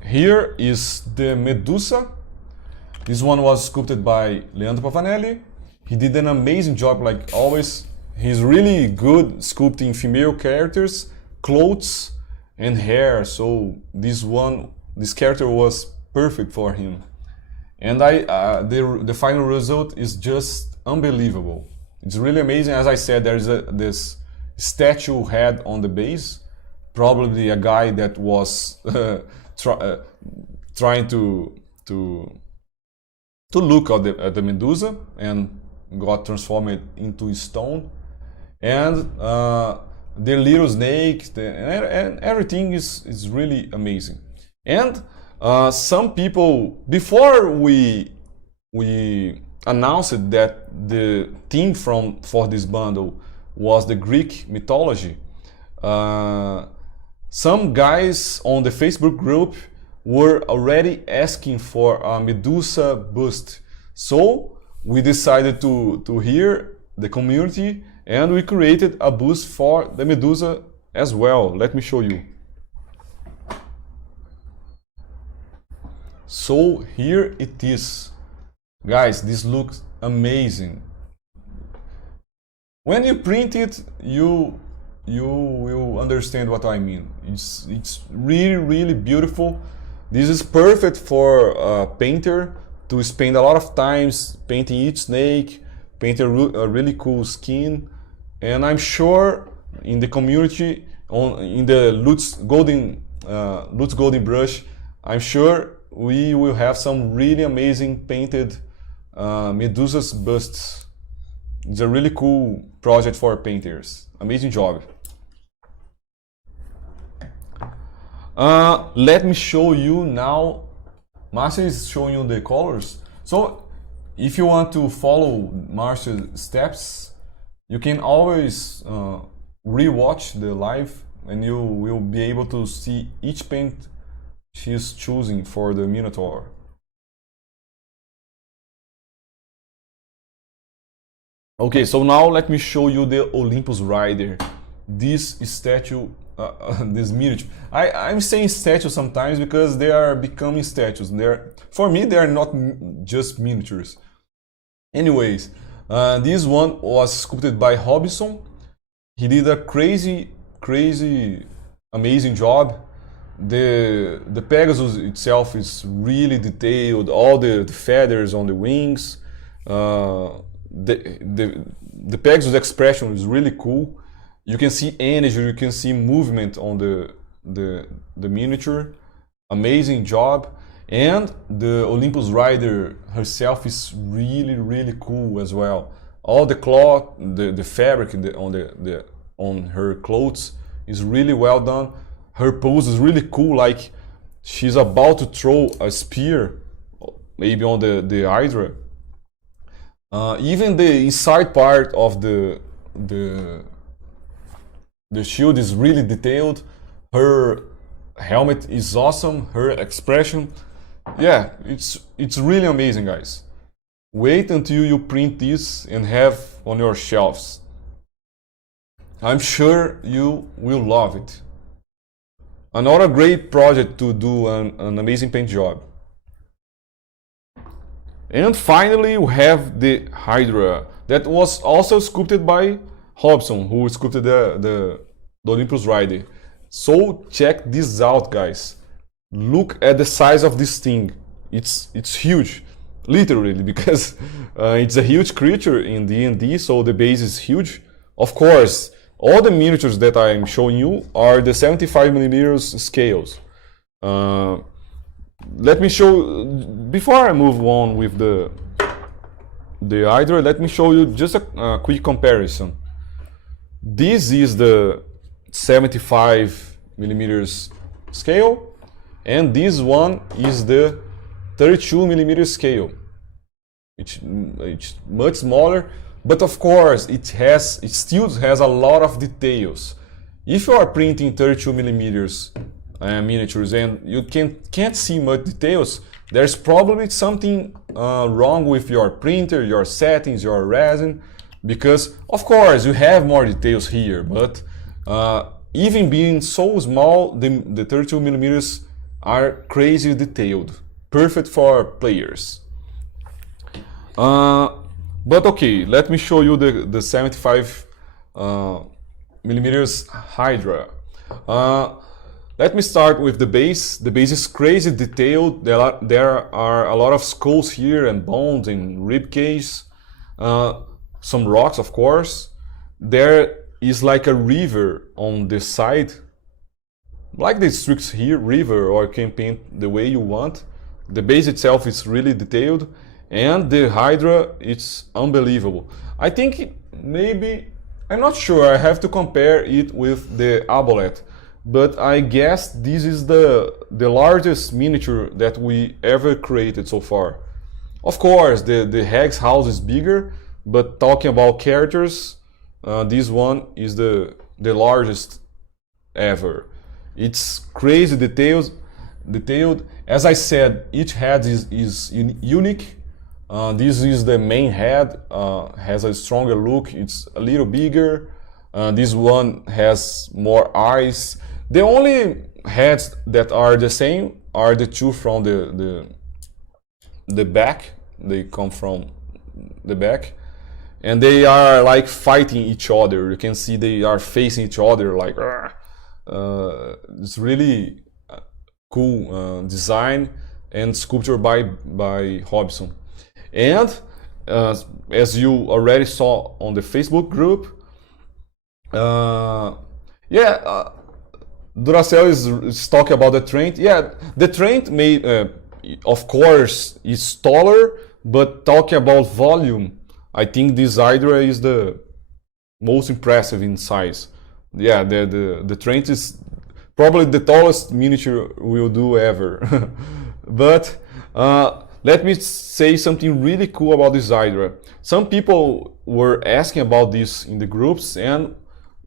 Here is the Medusa. This one was sculpted by Leandro Pavanelli. He did an amazing job, like always. He's really good sculpting female characters, clothes, and hair. So this character was perfect for him. And the final result is just unbelievable. It's really amazing. As I said, there's this statue head on the base, probably a guy that was trying to look at the Medusa and got transformed into stone, and the little snake and everything is really amazing. And some people, before we announced that the theme for this bundle was the Greek mythology, some guys on the Facebook group were already asking for a Medusa bust. So we decided to hear the community, and we created a bust for the Medusa as well. Let me show you. So here it is. Guys, this looks amazing. When you print it, you will understand what I mean. It's really beautiful. This is perfect for a painter to spend a lot of time painting each snake, paint a really cool skin, and I'm sure in the community, in the Lutz Golden Brush, I'm sure we will have some really amazing painted Medusa's busts. It's a really cool project for painters. Amazing job. Let me show you now. Márcia is showing you the colors. So if you want to follow Márcia's steps, you can always re-watch the live, and you will be able to see each paint she's choosing for the Minotaur. Okay, so now let me show you the Olympus Rider. This statue, this miniature. I'm saying statue sometimes because they are becoming statues. For me, they are not just miniatures. Anyways, this one was sculpted by Robson. He did a crazy, amazing job. The Pegasus itself is really detailed. All the feathers on the wings. The Pegasus expression is really cool. You can see energy, you can see movement on the miniature. Amazing job. And the Olympus Rider herself is really cool as well. All the cloth, the fabric on her clothes is really well done. Her pose is really cool, like she's about to throw a spear, maybe on the Hydra. Even the inside part of the shield is really detailed. Her helmet is awesome. Her expression, yeah, it's really amazing, guys. Wait until you print this and have on your shelves. I'm sure you will love it. Another great project to do an amazing paint job. And finally we have the Hydra that was also sculpted by Robson, who sculpted the Olympus Rider. So check this out, guys. Look at the size of this thing. It's huge, literally, because it's a huge creature in D&D, so the base is huge. Of course, all the miniatures that I'm showing you are the 75mm scales. Let me show, before I move on with the Hydra, let me show you just a quick comparison. This is the 75mm scale, and this one is the 32mm scale. It's much smaller, but of course it still has a lot of details. If you are printing 32mm miniatures and you can't see much details, there's probably something wrong with your printer, your settings, your resin, because of course you have more details here, but even being so small, the 32mm are crazy detailed, perfect for players. But okay, let me show you the 75mm Hydra. Let me start with the base. The base is crazy detailed. There are a lot of skulls here and bones and rib cage. Some rocks, of course. There is like a river on the side, like the streaks here, river, or you can paint the way you want. The base itself is really detailed, and the Hydra, it's unbelievable. I think maybe, I'm not sure, I have to compare it with the Aboleth, but I guess this is the largest miniature that we ever created so far. Of course, the Hag's house is bigger, but talking about characters, this one is the largest ever. It's crazy detailed. As I said, each head is unique. This is the main head, has a stronger look, it's a little bigger. This one has more eyes. The only heads that are the same are the two from the back. They come from the back, and they are like fighting each other. You can see they are facing each other like. It's really cool design and sculpture by Robson. And as you already saw on the Facebook group, Duracell is talking about the Trent. Yeah, the Trent may, of course, is taller, but talking about volume, I think this Hydra is the most impressive in size. Yeah, the Trent is probably the tallest miniature we'll do ever. But let me say something really cool about this Hydra. Some people were asking about this in the groups, and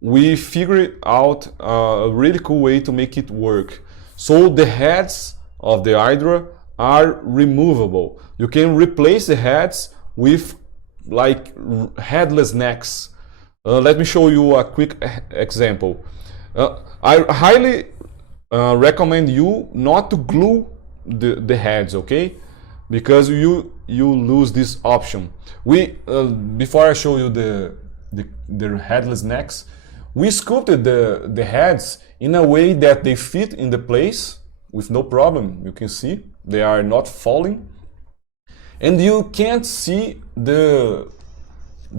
we figured out a really cool way to make it work. So the heads of the Hydra are removable. You can replace the heads with like headless necks. Let me show you a quick example. I highly recommend you not to glue the heads, okay? Because you lose this option. Before I show you the headless necks, we sculpted the heads in a way that they fit in the place with no problem. You can see they are not falling, and you can't see the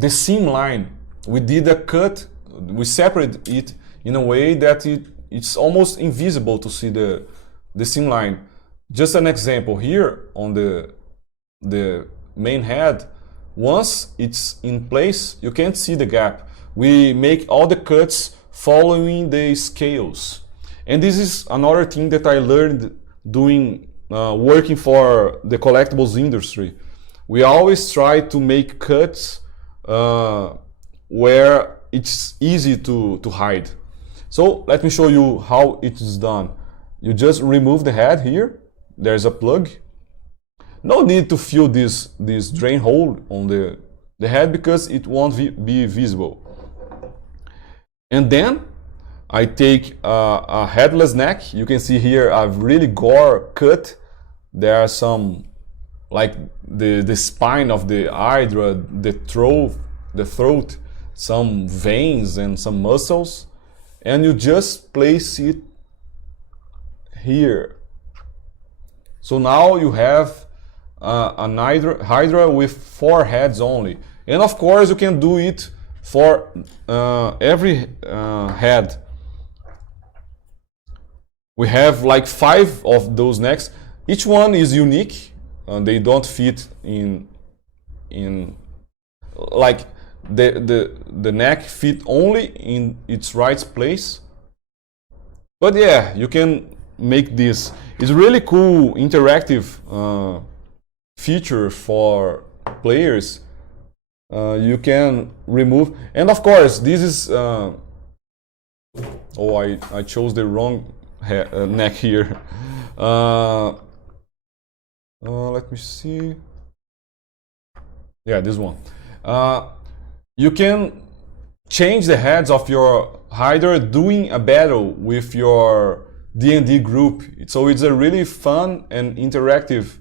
seam line. We did a cut. We separated it in a way that it's almost invisible to see the seam line. Just an example here on the main head. Once it's in place, you can't see the gap. We make all the cuts following the scales. And this is another thing that I learned doing working for the collectibles industry. We always try to make cuts where it's easy to hide. So let me show you how it is done. You just remove the head here. There's a plug. No need to fill this drain hole on the head because it won't be visible. And then I take a headless neck. You can see here a really gore cut. There are some like the spine of the hydra, the throat, some veins and some muscles, and you just place it here. So now you have an hydra with 4 heads only, and of course you can do it for every head. We have like 5 of those necks. Each one is unique. They don't fit in like the neck fit only in its right place. But yeah, you can make this. It's really cool interactive feature for players. You can remove, and of course this is oh, I chose the wrong neck here. Let me see. Yeah, this one. You can change the heads of your Hydra doing a battle with your D&D group. So it's a really fun and interactive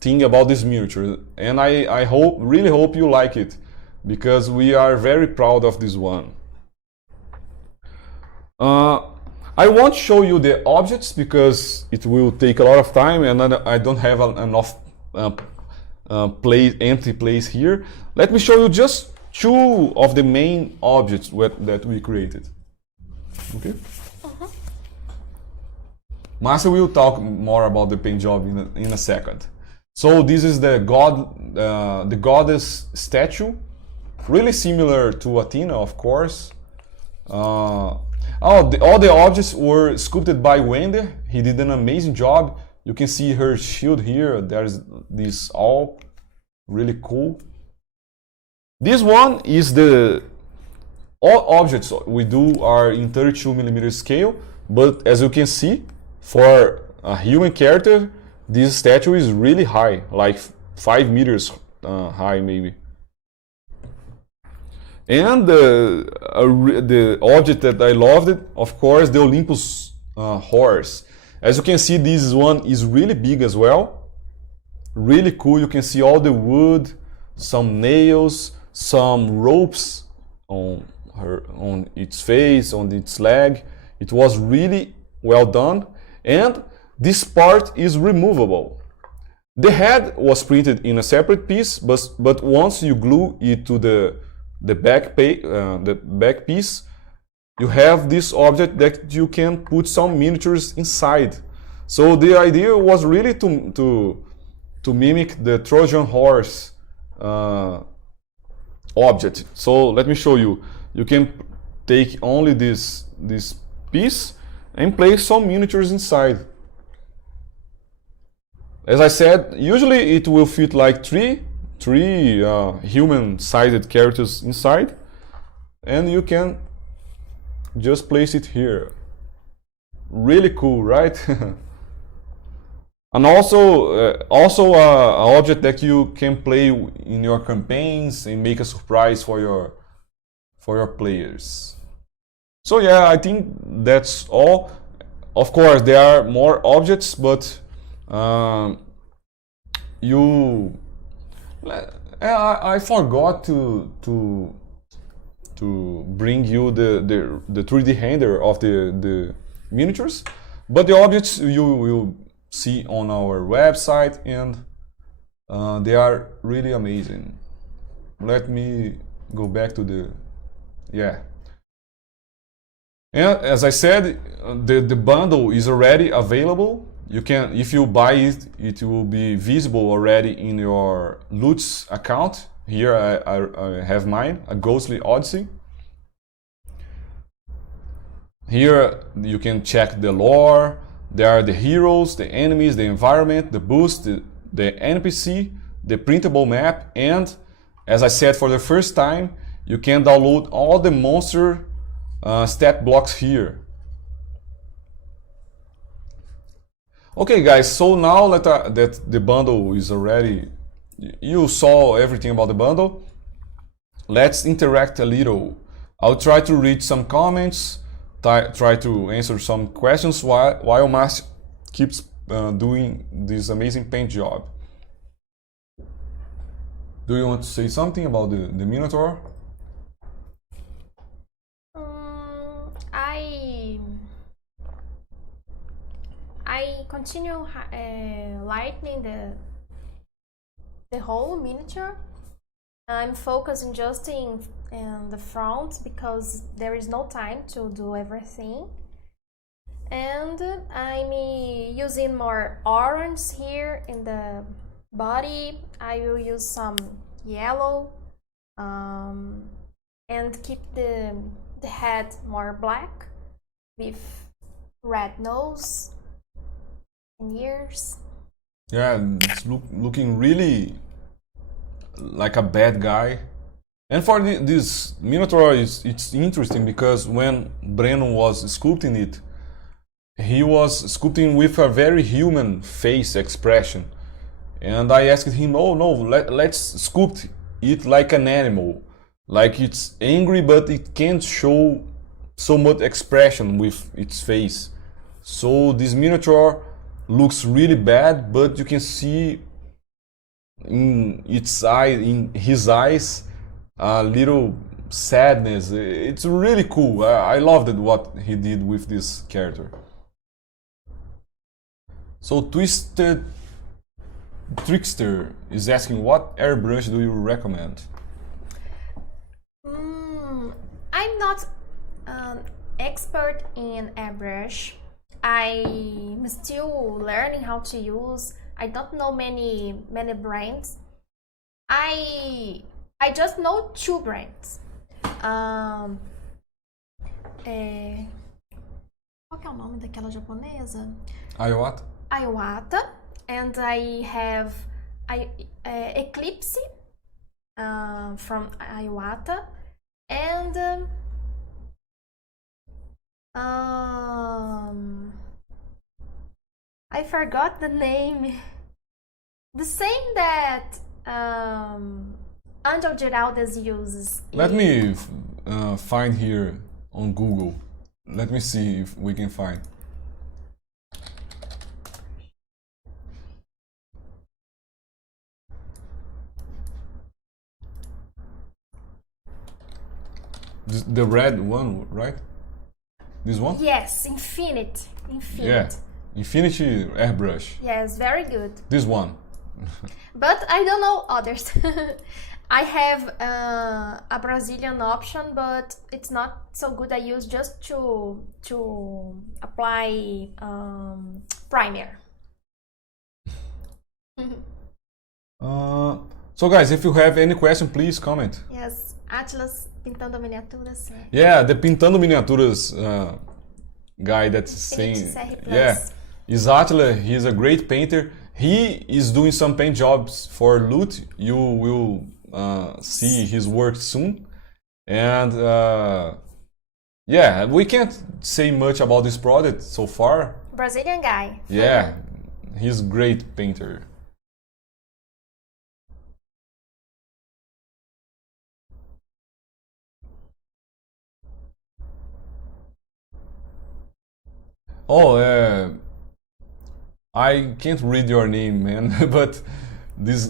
thing about this miniature. And I really hope you like it, because we are very proud of this one. I won't show you the objects because it will take a lot of time and I don't have enough empty place here. Let me show you just 2 of the main objects that we created. Okay? Márcia will talk more about the paint job in a second. So this is the goddess statue, really similar to Athena, of course. All the objects were sculpted by Wender. He did an amazing job. You can see her shield here. There's this all really cool. This one is all objects we do are in 32mm scale, but as you can see, for a human character, this statue is really high, like 5 meters high maybe. And the object that I loved, of course, the Olympus horse. As you can see, this one is really big as well. Really cool. You can see all the wood, some nails, some ropes on its face, on its leg. It was really well done. And this part is removable. The head was printed in a separate piece, but once you glue it to the back piece, you have this object that you can put some miniatures inside. So the idea was really to mimic the Trojan horse object. So let me show you. You can take only this piece and place some miniatures inside. As I said, usually it will fit like three human-sized characters inside, and you can just place it here. Really cool, right? And also an object that you can play in your campaigns and make a surprise for your players. So yeah, I think that's all. Of course, there are more objects, but I forgot to bring you the 3D render of the miniatures, but the objects you will see on our website, and they are really amazing. Let me go back to and as I said, the bundle is already available. You can, if you buy it, it will be visible already in your Loots account. Here I have mine, a Ghostly Odyssey. Here you can check the lore. There are the heroes, the enemies, the environment, the boost, the NPC, the printable map, and as I said, for the first time, you can download all the monster stat blocks here. Okay guys, so now that the bundle is already, you saw everything about the bundle, let's interact a little. I'll try to read some comments, try to answer some questions while Márcia keeps doing this amazing paint job. Do you want to say something about the Minotaur? I continue lightening the whole miniature. I'm focusing just in the front because there is no time to do everything. And I'm using more orange here in the body. I will use some yellow and keep the head more black with red nose and ears. Yeah, it's looking really like a bad guy. And for this Minotaur, it's interesting because when Breno was sculpting it, he was sculpting with a very human face expression. And I asked him, oh no, let's sculpt it like an animal. Like it's angry, but it can't show so much expression with its face. So this Minotaur looks really bad, but you can see in his eyes, a little sadness. It's really cool. I loved what he did with this character. So Twisted Trickster is asking, what airbrush do you recommend? I'm not an expert in airbrush. I'm still learning how to use. I don't know many brands. I just know 2 brands. Qual que é o nome daquela japonesa? Iwata? Iwata, and I have Eclipse from Iwata, and I forgot the name. The same that Angel Geraldes uses. Let me find here on Google. Let me see if we can find. The red one, right? This one? Yes, Infinite. Yeah, Infinity airbrush. Yes, very good. This one. But I don't know others. I have a Brazilian option, but it's not so good. I use just to apply primer. So guys, if you have any question, please comment. Yes, Atlas pintando miniaturas. Yeah, the Pintando Miniaturas guy that's saying, yeah, is Atlas. He's a great painter. He is doing some paint jobs for Loot. You will see his work soon. And yeah, we can't say much about this project so far. Brazilian guy. Yeah, he's a great painter. Oh, I can't read your name, man, but this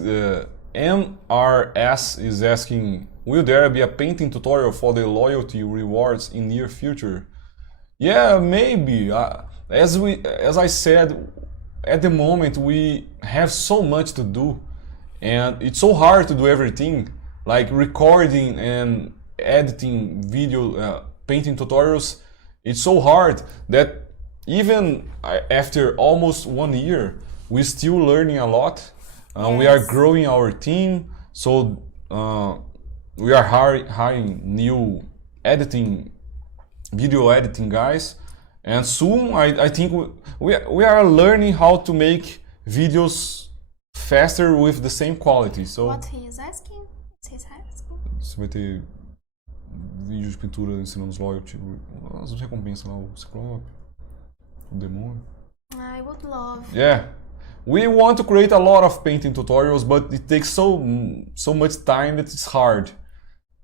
MRS is asking, will there be a painting tutorial for the loyalty rewards in near future? Yeah, maybe. As I said, at the moment we have so much to do, and it's so hard to do everything, like recording and editing video, painting tutorials. It's so hard that even after almost 1 year, we're still learning a lot. Yes. We are growing our team, so we are hiring new video editing guys, and soon I think we are learning how to make videos faster with the same quality. So what he is asking? He's asking. Você vai ter vídeos de pintura ensinando os loyalty, as recompensas lá, o Ciclope. Demon. I would love. Yeah, we want to create a lot of painting tutorials, but it takes so much time that it's hard.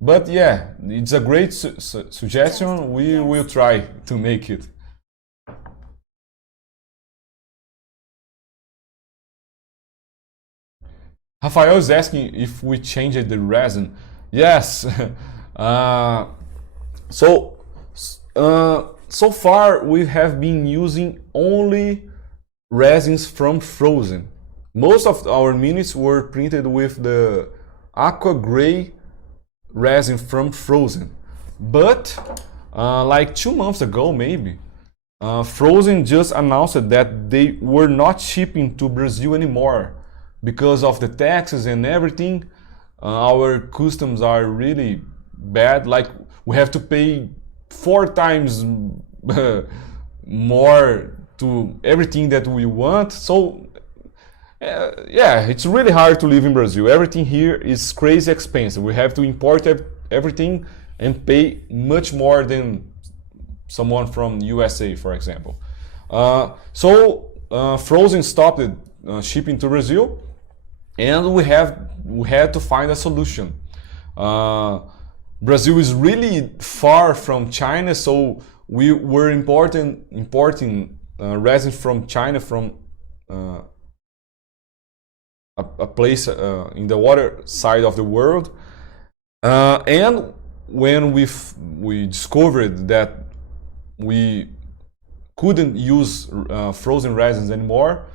But yeah, it's a great suggestion. We will try to make it. Rafael is asking if we changed the resin. Yes. So so far we have been using only resins from frozen. Most of our minis were printed with the aqua gray resin from frozen, but like 2 months ago maybe, Frozen just announced that they were not shipping to Brazil anymore because of the taxes and everything. Our customs are really bad. Like we have to pay 4 times more to everything that we want. So yeah, it's really hard to live in Brazil. Everything here is crazy expensive. We have to import everything and pay much more than someone from USA, for example. Frozen stopped shipping to Brazil, and we had to find a solution. Brazil is really far from China, so we were importing resin from China, from a place in the other side of the world. And when we discovered that we couldn't use frozen resins anymore,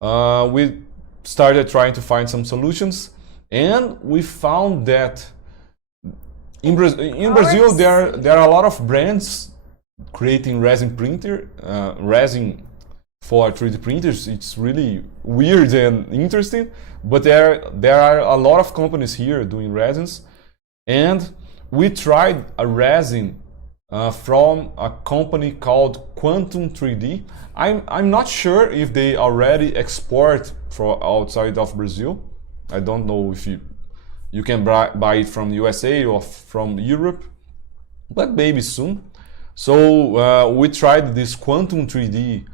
we started trying to find some solutions, and we found that in Brazil there are a lot of brands creating resin for 3D printers. It's really weird and interesting, but there are a lot of companies here doing resins, and we tried a resin from a company called Quantum 3D. I'm not sure if they already export for outside of Brazil. I don't know if you can buy it from USA or from Europe, but maybe soon. So we tried this Quantum 3D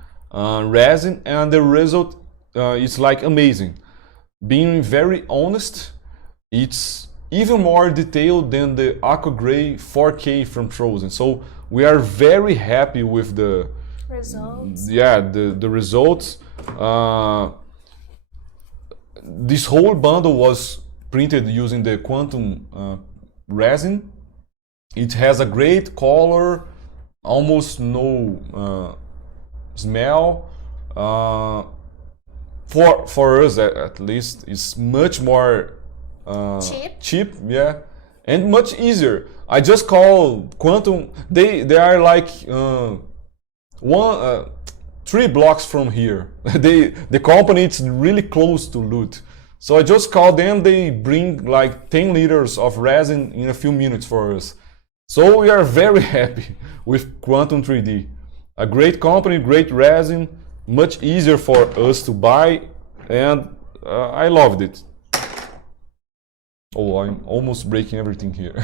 resin, and the result is like amazing. Being very honest, it's even more detailed than the Aqua Gray 4K from Frozen. So we are very happy with the results. Yeah, the results. This whole bundle was printed using the Quantum resin. It has a great color, almost no smell. For us at least, it's much more cheap, yeah, and much easier. I just call Quantum. They are like 3 blocks from here. The company is really close to Lut, so I just call them. They bring like 10 liters of resin in a few minutes for us. So we are very happy with Quantum 3D. A great company, great resin, much easier for us to buy, and I loved it. Oh, I'm almost breaking everything here.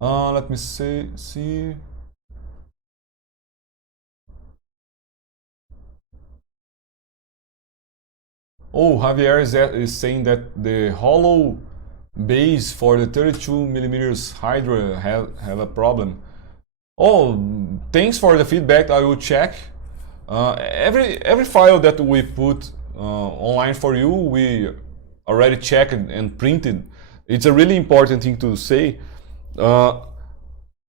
Let me see. Oh, Javier is saying that the hollow base for the 32mm Hydra have a problem. Oh, thanks for the feedback. I will check. Every file that we put online for you, we already checked and printed. It's a really important thing to say.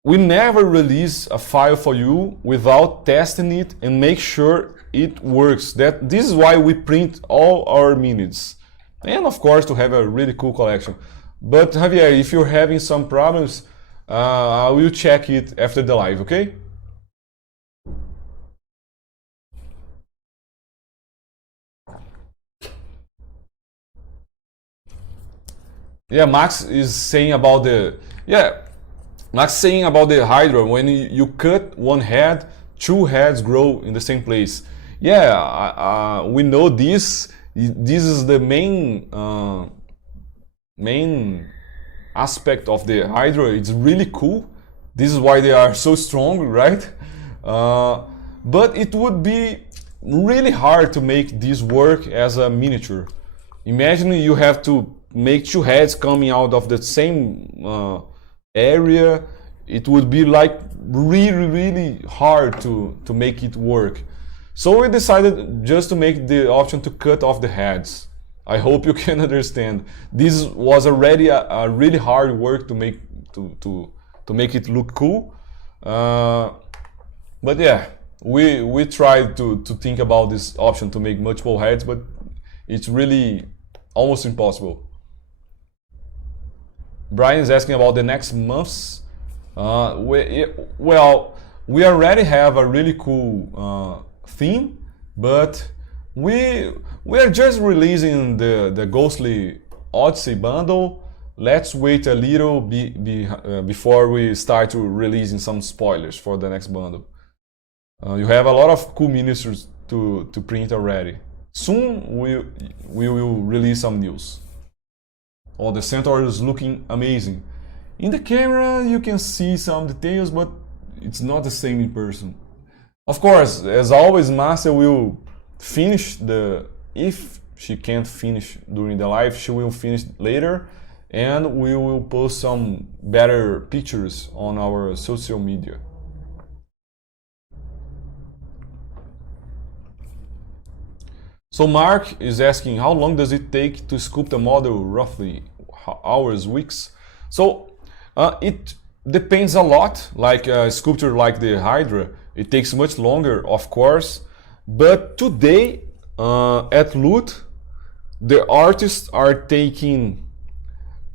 We never release a file for you without testing it and make sure it works. This is why we print all our minutes, and of course to have a really cool collection. But Javier, if you're having some problems, I will check it after the live, okay? Yeah, Max is saying about the Hydra. When you cut one head, 2 heads grow in the same place. Yeah, we know this. This is the main aspect of the Hydra. It's really cool. This is why they are so strong, right? But it would be really hard to make this work as a miniature. Imagine you have to make 2 heads coming out of the same area. It would be like really hard to make it work. So we decided just to make the option to cut off the heads. I hope you can understand. This was already a really hard work to make it look cool. But yeah, we tried to think about this option to make multiple heads, but it's really almost impossible. Brian is asking about the next months. Well, we already have a really cool theme, but we are just releasing the Ghostly Odyssey bundle. Let's wait a little before we start to releasing some spoilers for the next bundle. You have a lot of cool miniatures to print already. Soon we will release some news. Oh, the Centaur is looking amazing. In the camera you can see some details, but it's not the same in person. Of course, as always, Márcia will finish if she can't finish during the live, she will finish later, and we will post some better pictures on our social media. So Mark is asking, how long does it take to sculpt a model, roughly? Hours, weeks? So it depends a lot. Like a sculpture like the Hydra, it takes much longer, of course. But today at Loot, the artists are taking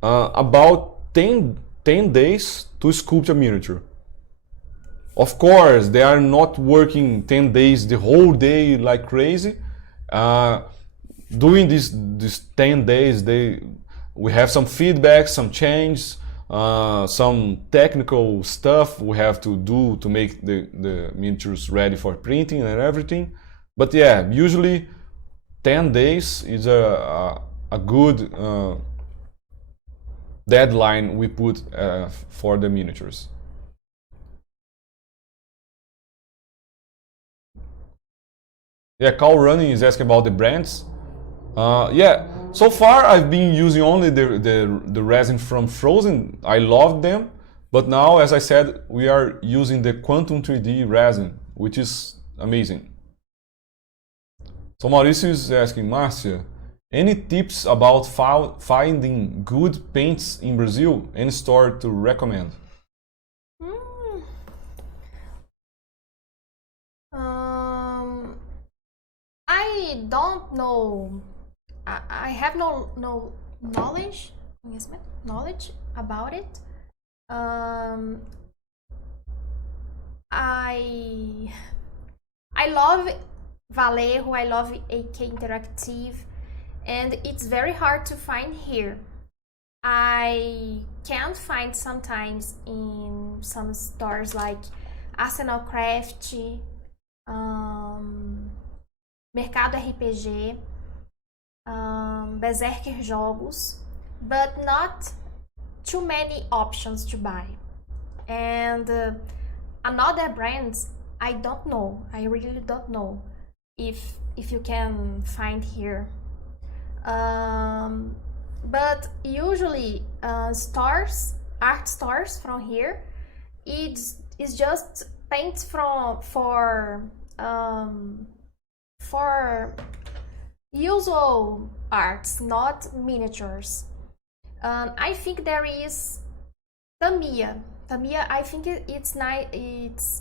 about 10 days to sculpt a miniature. Of course, they are not working 10 days the whole day like crazy. During these 10 days, we have some feedback, some changes, some technical stuff we have to do to make the miniatures ready for printing and everything. But yeah, usually 10 days is a good deadline we put for the miniatures. Yeah, Carl Running is asking about the brands. Yeah, so far I've been using only the resin from Frozen. I love them, but now, as I said, we are using the Quantum 3D resin, which is amazing. So Mauricio is asking, Márcia, any tips about finding good paints in Brazil? Any store to recommend? I don't know. I have no knowledge about it. I love Vallejo, I love AK Interactive, and it's very hard to find here. I can't find sometimes in some stores like Arsenal Craft, Mercado RPG, Berserker Jogos, but not too many options to buy. And another brands, I don't know. I really don't know if you can find here. But usually art stores from here, it's just paints for usual arts, not miniatures. I think there is Tamiya. Tamiya, I think it's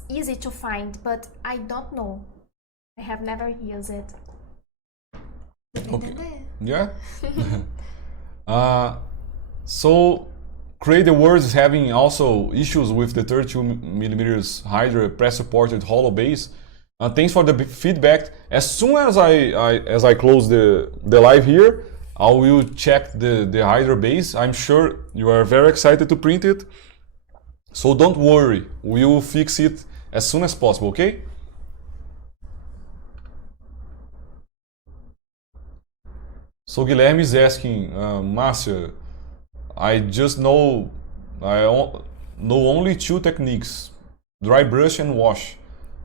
easy to find, but I don't know. I have never used it. Okay. Yeah. So Create the Words is having also issues with the 32mm Hydra press-supported hollow base. Thanks for the feedback. As soon as I close the live here, I will check the Hydra base. I'm sure you are very excited to print it. So don't worry, we will fix it as soon as possible, okay? So Guilherme is asking, Márcia, I know only two techniques, dry brush and wash.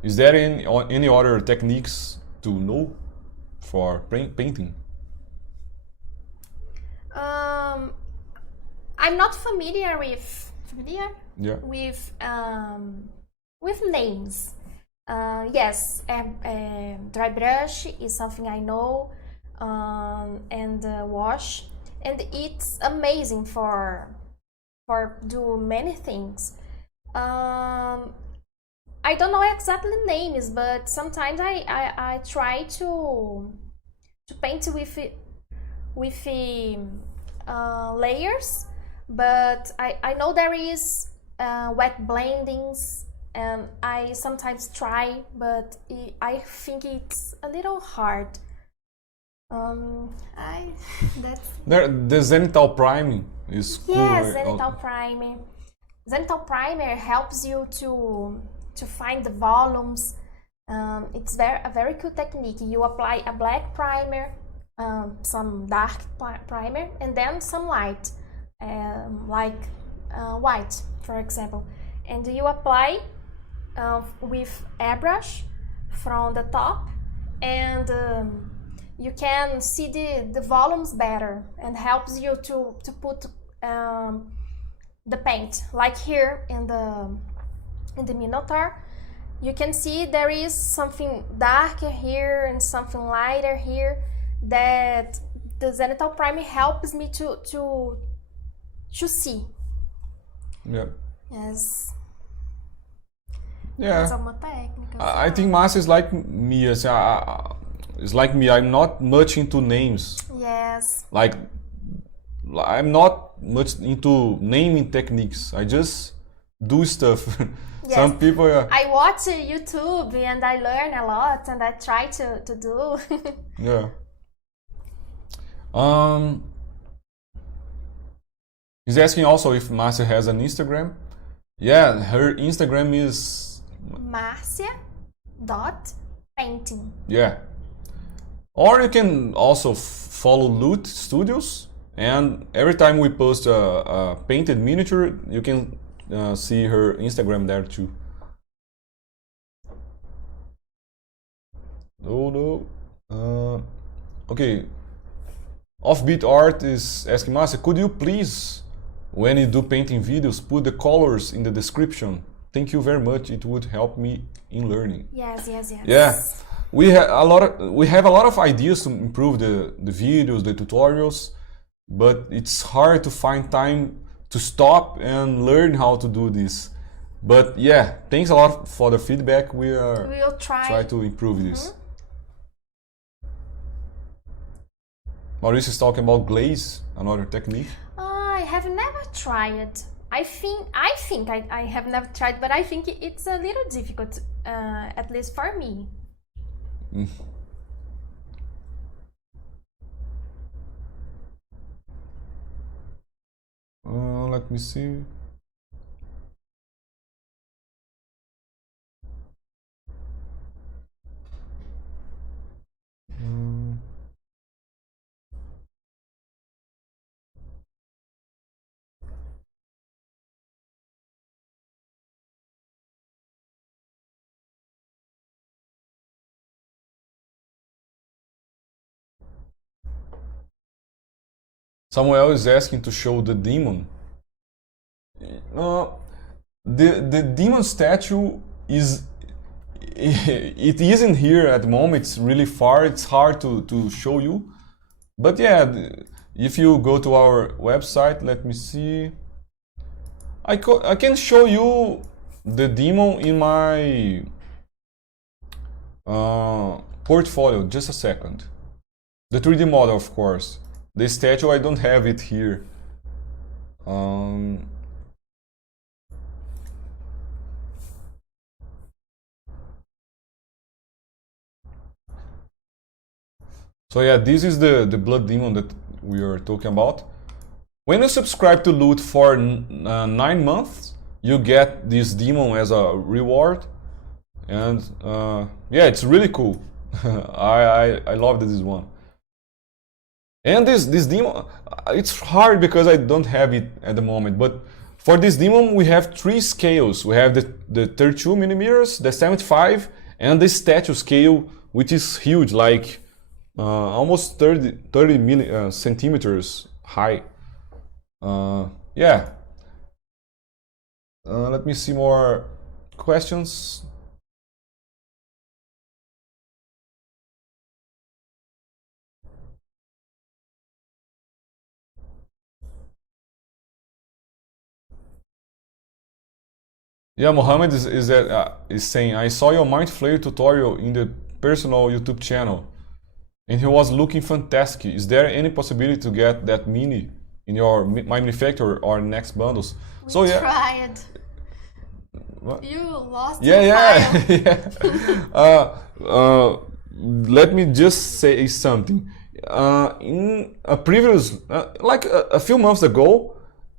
Is there any other techniques to know for painting? I'm not familiar with with names. Yes, dry brush is something I know, and wash, and it's amazing for do many things. I don't know exactly names, but sometimes I try to paint with layers, but I know there is wet blendings, and I sometimes try, but I think it's a little hard. The Zenithal Prime is cool. Yes, Zenithal Primer. Zenithal Primer helps you to find the volumes. It's a very cool technique. You apply a black primer, some dark primer, and then some light, like white, for example. And you apply with airbrush from the top, and you can see the volumes better, and helps you to put the paint. Like here in the Minotaur, you can see there is something darker here and something lighter here, that the Zenithal Primer helps me to see. Yeah. Yes. Yeah. Mais alguma técnica? I think Márcia is like me. It's like me. I'm not much into names. Yes. Like, I'm not much into naming techniques. I just do stuff. Yes. Some people. I watch YouTube and I learn a lot, and I try to do. Yeah. He's asking also if Márcia has an Instagram. Yeah, her Instagram is Márcia.painting. Yeah. Or you can also follow Loot Studios, and every time we post a painted miniature, you can see her Instagram there too. Oh no. Okay. Offbeat Art is asking Márcia, could you please, when you do painting videos, put the colors in the description? Thank you very much. It would help me in learning. Yes. Yeah. We have a lot of ideas to improve the videos, the tutorials, but it's hard to find time to stop and learn how to do this. But yeah, thanks a lot for the feedback. We'll try to improve this. Maurice is talking about glaze, another technique. I have never tried. I think I have never tried, but I think it's a little difficult, at least for me. Let me see. Samuel is asking to show the demon. The demon statue is it isn't here at the moment. It's really far. It's hard to show you. But yeah, if you go to our website, let me see. I can show you the demon in my portfolio. Just a second. The 3D model, of course. The statue, I don't have it here. So yeah, this is the blood demon that we are talking about. When you subscribe to Loot for 9 months, you get this demon as a reward. And yeah, it's really cool. I love this one. And this demon, it's hard because I don't have it at the moment, but for this demon we have 3 scales. We have the 32 millimeters, the 75, and the statue scale, which is huge, like almost 30 centimeters high. Yeah. Let me see more questions? Yeah, Mohammed is saying, I saw your Mind Flayer tutorial in the personal YouTube channel, and he was looking fantastic. Is there any possibility to get that mini in your Mind Factor or next bundles? We tried. What? You lost Yeah, your yeah, file. yeah. Let me just say something. In a previous, like a few months ago,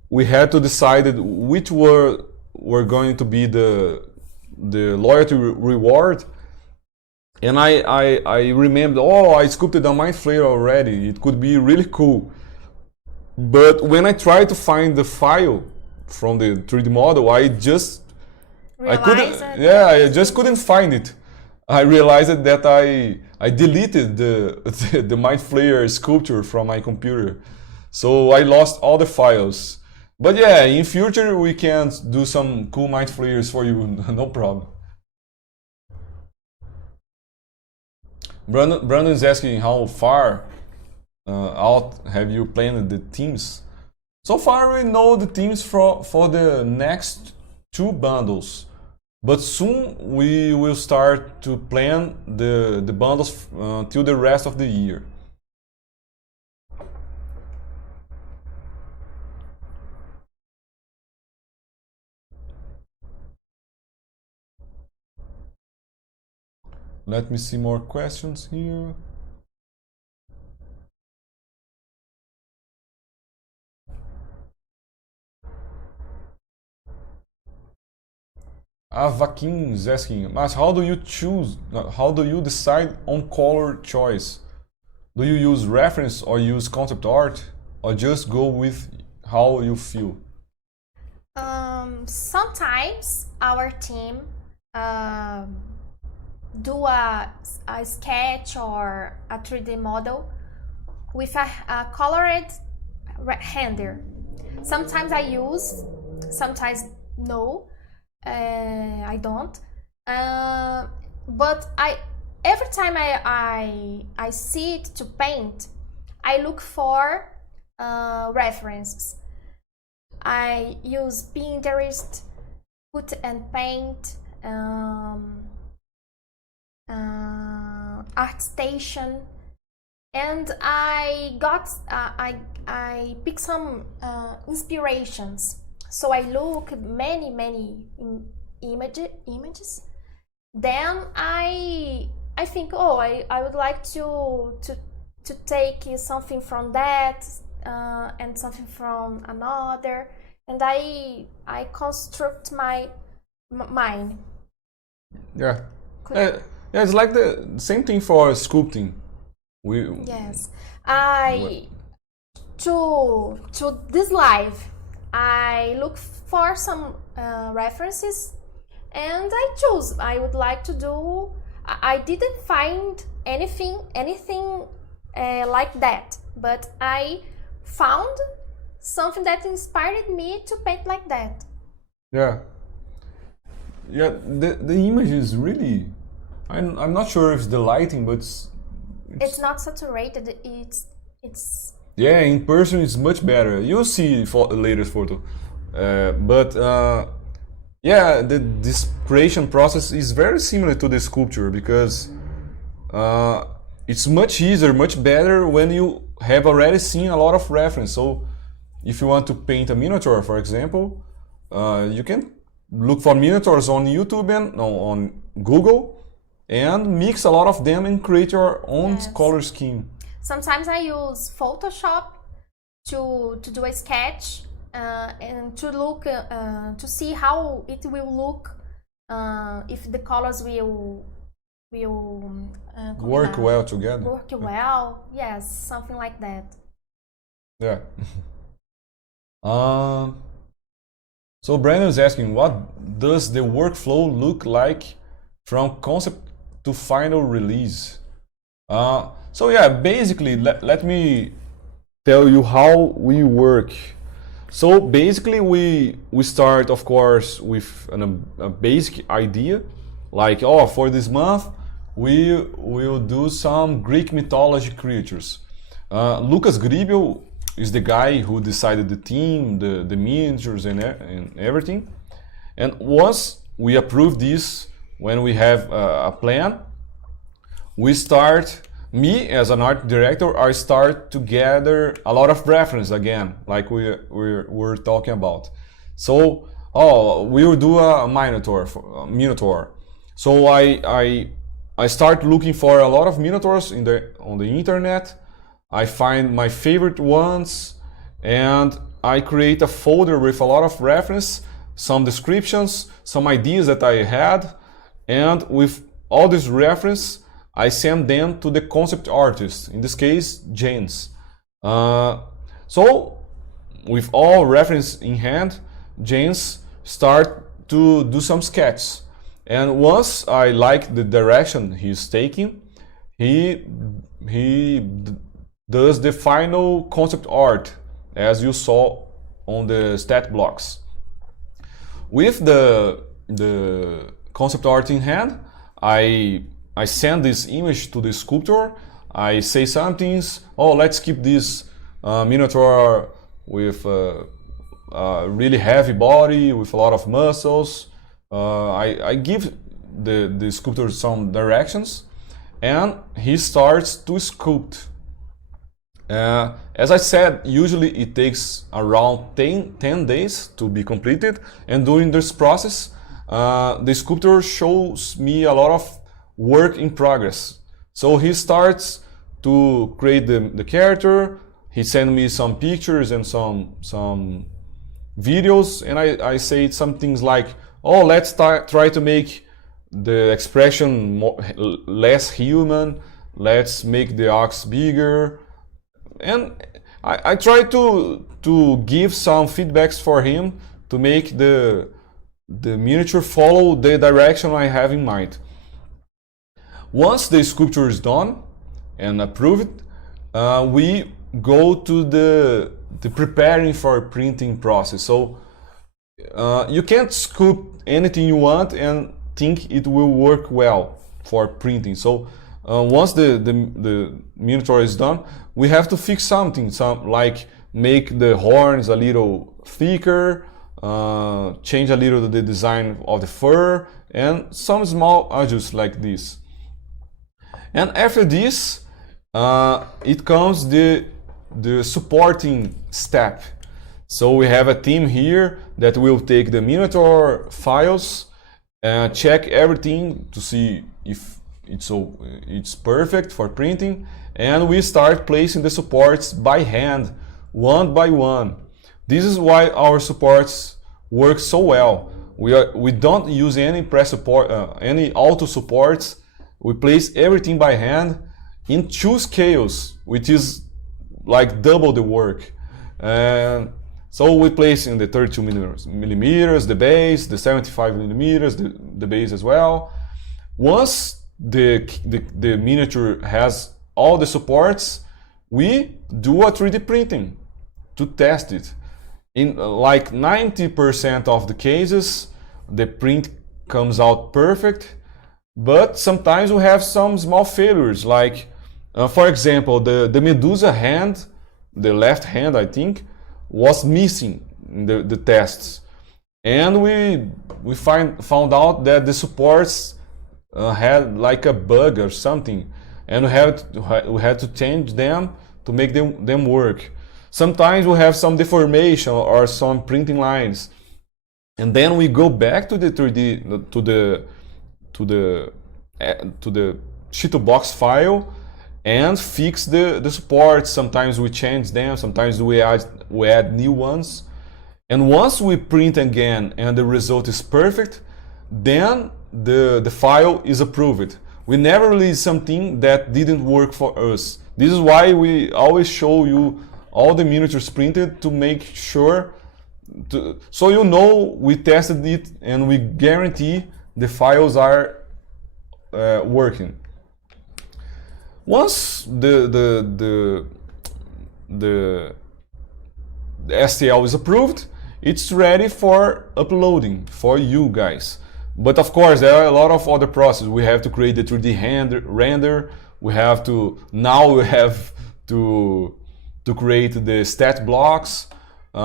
we had to decide which were going to be the loyalty reward, and I remembered, oh, I sculpted a Mind Flayer already. It could be really cool. But when I tried to find the file from the 3D model, I just couldn't find it. I realized that I deleted the Mind Flayer sculpture from my computer, so I lost all the files. But yeah, in future we can do some cool Mind Flayers for you, no problem. Brandon is asking how far out have you planned the teams? So far we know the teams for the next 2 bundles, but soon we will start to plan the bundles till the rest of the year. Let me see more questions here. Vakin is asking, Mas, how do you decide on color choice? Do you use reference or use concept art, or just go with how you feel? Sometimes our team do a sketch or a 3D model with a colored render. Sometimes I use, sometimes no. I don't. But every time I see it to paint, I look for references. I use Pinterest, put and paint, ArtStation, and I pick some inspirations. So I look many images. Then I think, oh, I would like to take something from that and something from another, and I construct my mind. Yeah. Yeah, it's like the same thing for sculpting. Yes. To this live, I look for some references and I choose. I would like to do. I didn't find anything like that, but I found something that inspired me to paint like that. Yeah. Yeah, the image is really. I'm not sure if it's the lighting, but it's not saturated. It's. Yeah, in person it's much better. You'll see the latest photo, yeah, this creation process is very similar to the sculpture because it's much easier, much better when you have already seen a lot of reference. So if you want to paint a Minotaur, for example, you can look for Minotaurs on YouTube and on Google and mix a lot of them and create your own color scheme. Sometimes I use Photoshop to do a sketch and to look to see how it will look if the colors will work well together. Work well, yes, something like that. Yeah. So Brandon is asking, what does the workflow look like from concept to final release? So yeah, basically, let me tell you how we work. So basically, we start, of course, with a basic idea, like, oh, for this month we will do some Greek mythology creatures. Lucas Gribel is the guy who decided the theme, the miniatures, and everything. And once we approve this, when we have a plan, we start. Me as an art director, I start to gather a lot of reference again, like we're talking about. So, oh, we will do a Minotaur. So I start looking for a lot of Minotaurs on the internet. I find my favorite ones, and I create a folder with a lot of reference, some descriptions, some ideas that I had, and with all this reference, I send them to the concept artist, in this case, James. So, with all reference in hand, James start to do some sketches. And once I like the direction he's taking, he does the final concept art, as you saw on the stat blocks. With the concept art in hand, I send this image to the sculptor. I say some things. Oh, let's keep this Minotaur with a really heavy body, with a lot of muscles. I give the sculptor some directions, and he starts to sculpt. As I said, usually it takes around 10 days to be completed, and during this process, the sculptor shows me a lot of work in progress. So he starts to create the character, he sends me some pictures and some videos, and I say some things like, oh, let's try to make the expression less human, let's make the ox bigger, and I try to give some feedbacks for him to make the miniature follow the direction I have in mind. Once the sculpture is done and approved, we go to the preparing for printing process. So you can't sculpt anything you want and think it will work well for printing. So once the Minotaur is done, we have to fix something, like make the horns a little thicker, change a little the design of the fur, and some small adjustments like this. And after this, it comes the supporting step. So we have a team here that will take the Minotaur files and check everything to see if it's perfect for printing, and we start placing the supports by hand, one by one. This is why our supports work so well. We don't use any press support, any auto supports. We place everything by hand in 2 scales, which is like double the work. And so we place in the 32 millimeters, the base, the 75 millimeters, the base as well. Once the miniature has all the supports, we do a 3D printing to test it. In like 90% of the cases, the print comes out perfect. But sometimes we have some small failures, like, for example, the Medusa hand, the left hand, I think, was missing in the tests. And we found out that the supports had like a bug or something, and we had to change them to make them work. Sometimes we have some deformation or some printing lines, and then we go back to the 3D, to the sheet-to-box file and fix the supports. Sometimes we change them, sometimes we add new ones. And once we print again and the result is perfect, then the file is approved. We never release something that didn't work for us. This is why we always show you all the miniatures printed, to make sure, so you know we tested it and we guarantee the files are working. Once the the STL is approved, it's ready for uploading for you guys. But of course, there are a lot of other processes. We have to create the 3D render. We have to create the stat blocks.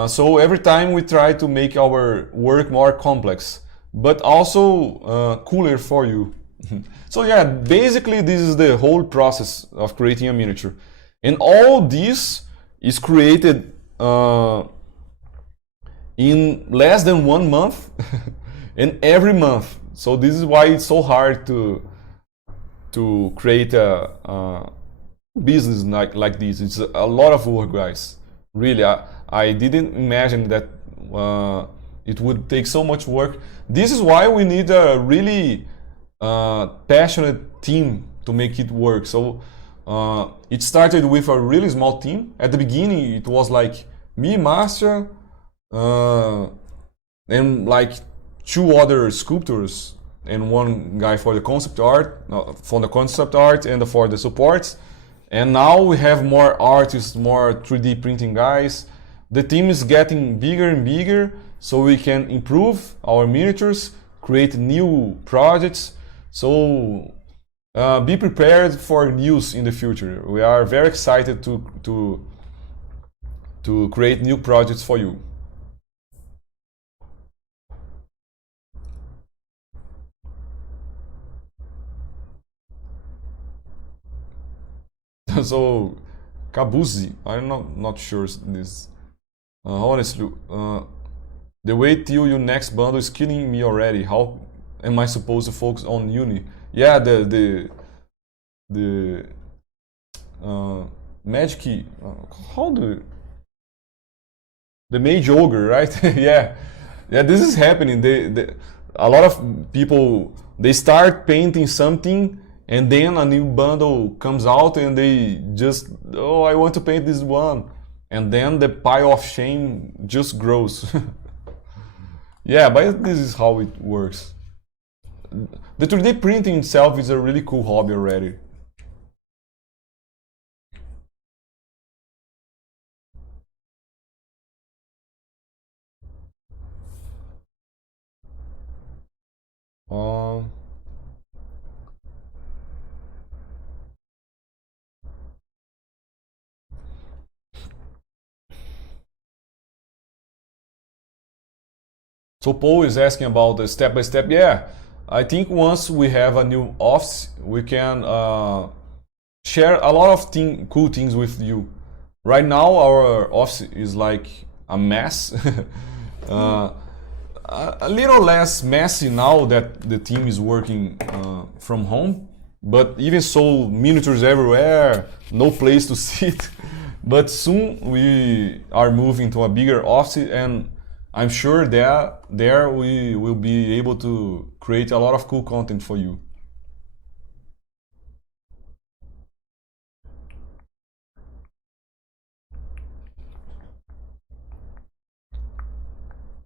So every time we try to make our work more complex, but also cooler for you. So yeah, basically this is the whole process of creating a miniature. And all this is created in less than 1 month and every month. So this is why it's so hard to create a business like this. It's a lot of work, guys. Really, I didn't imagine that it would take so much work. This is why we need a really passionate team to make it work. So it started with a really small team. At the beginning, it was like me, Márcia, and like 2 other sculptors and 1 guy for the concept art, and for the supports. And now we have more artists, more 3D printing guys. The team is getting bigger and bigger, so we can improve our miniatures, create new projects. So be prepared for news in the future. We are very excited to create new projects for you. So Kabuzi, I'm not sure this. Honestly, the wait till your next bundle is killing me already. How am I supposed to focus on uni? Yeah, the magic. How do the mage ogre, right? Yeah, This is happening. A lot of people, they start painting something, and then a new bundle comes out, and they just, oh, I want to paint this one, and then the pile of shame just grows. Yeah, but this is how it works. The 3D printing itself is a really cool hobby already. Um, so Paul is asking about the step-by-step. Yeah, I think once we have a new office, we can share a lot of cool things with you. Right now, our office is like a mess. A little less messy now that the team is working from home, but even so, miniatures everywhere, no place to sit. But soon we are moving to a bigger office, and I'm sure there we will be able to create a lot of cool content for you.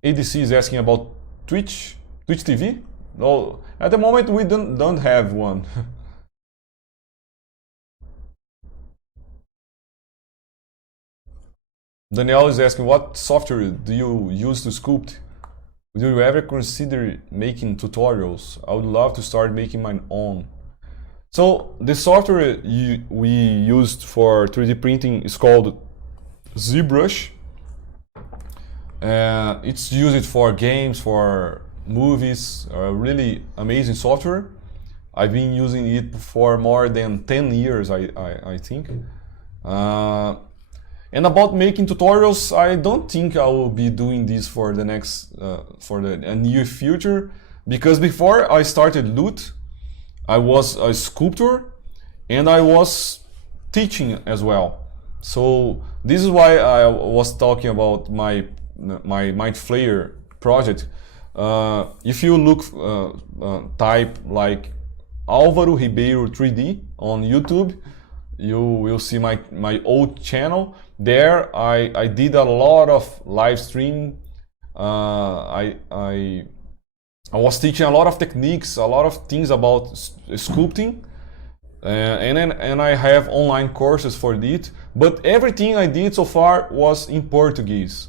ADC is asking about Twitch TV. No, at the moment we don't have one. Danielle is asking, what software do you use to sculpt? Do you ever consider making tutorials? I would love to start making my own. So the software we used for 3D printing is called ZBrush. It's used for games, for movies, really amazing software. I've been using it for more than 10 years, I think. And about making tutorials, I don't think I will be doing this for the near future, because before I started Loot, I was a sculptor and I was teaching as well. So this is why I was talking about my Mind Flayer project. If you look, type like Alvaro Ribeiro 3D on YouTube, you will see my old channel. There I did a lot of live stream. I was teaching a lot of techniques, a lot of things about sculpting. and I have online courses for it. But everything I did so far was in Portuguese,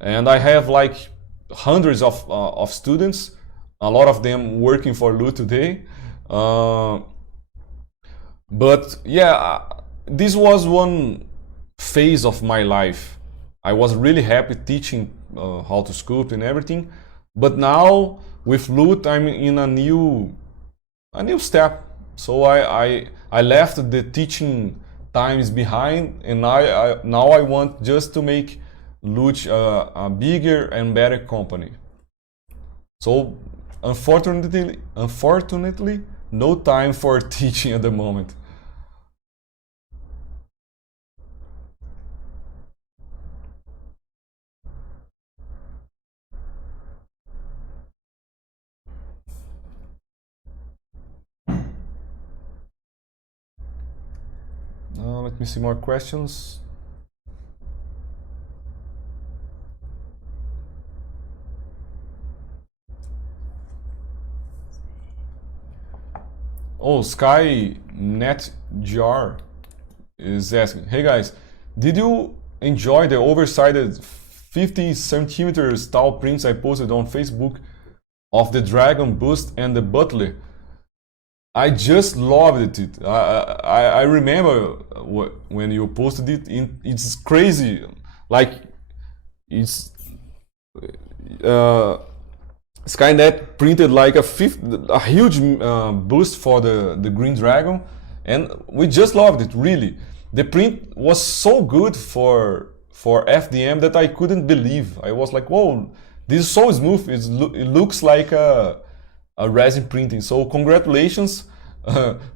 and I have like hundreds of students, a lot of them working for Lute today. But yeah, this was one phase of my life. I was really happy teaching how to sculpt and everything. But now with Lute, I'm in a new step. So I left the teaching times behind, and now I want just to make Lute a bigger and better company. So unfortunately, no time for teaching at the moment. Let me see more questions. Oh, Sky Netjar is asking, hey guys, did you enjoy the oversized 50 centimeters tall prints I posted on Facebook of the dragon bust and the butler? I just loved it. I remember when you posted it. It's crazy. Like it's Skynet printed like a huge boost for the green dragon, and we just loved it. Really, the print was so good for FDM that I couldn't believe. I was like, "Whoa, this is so smooth. It looks like a resin printing." So congratulations.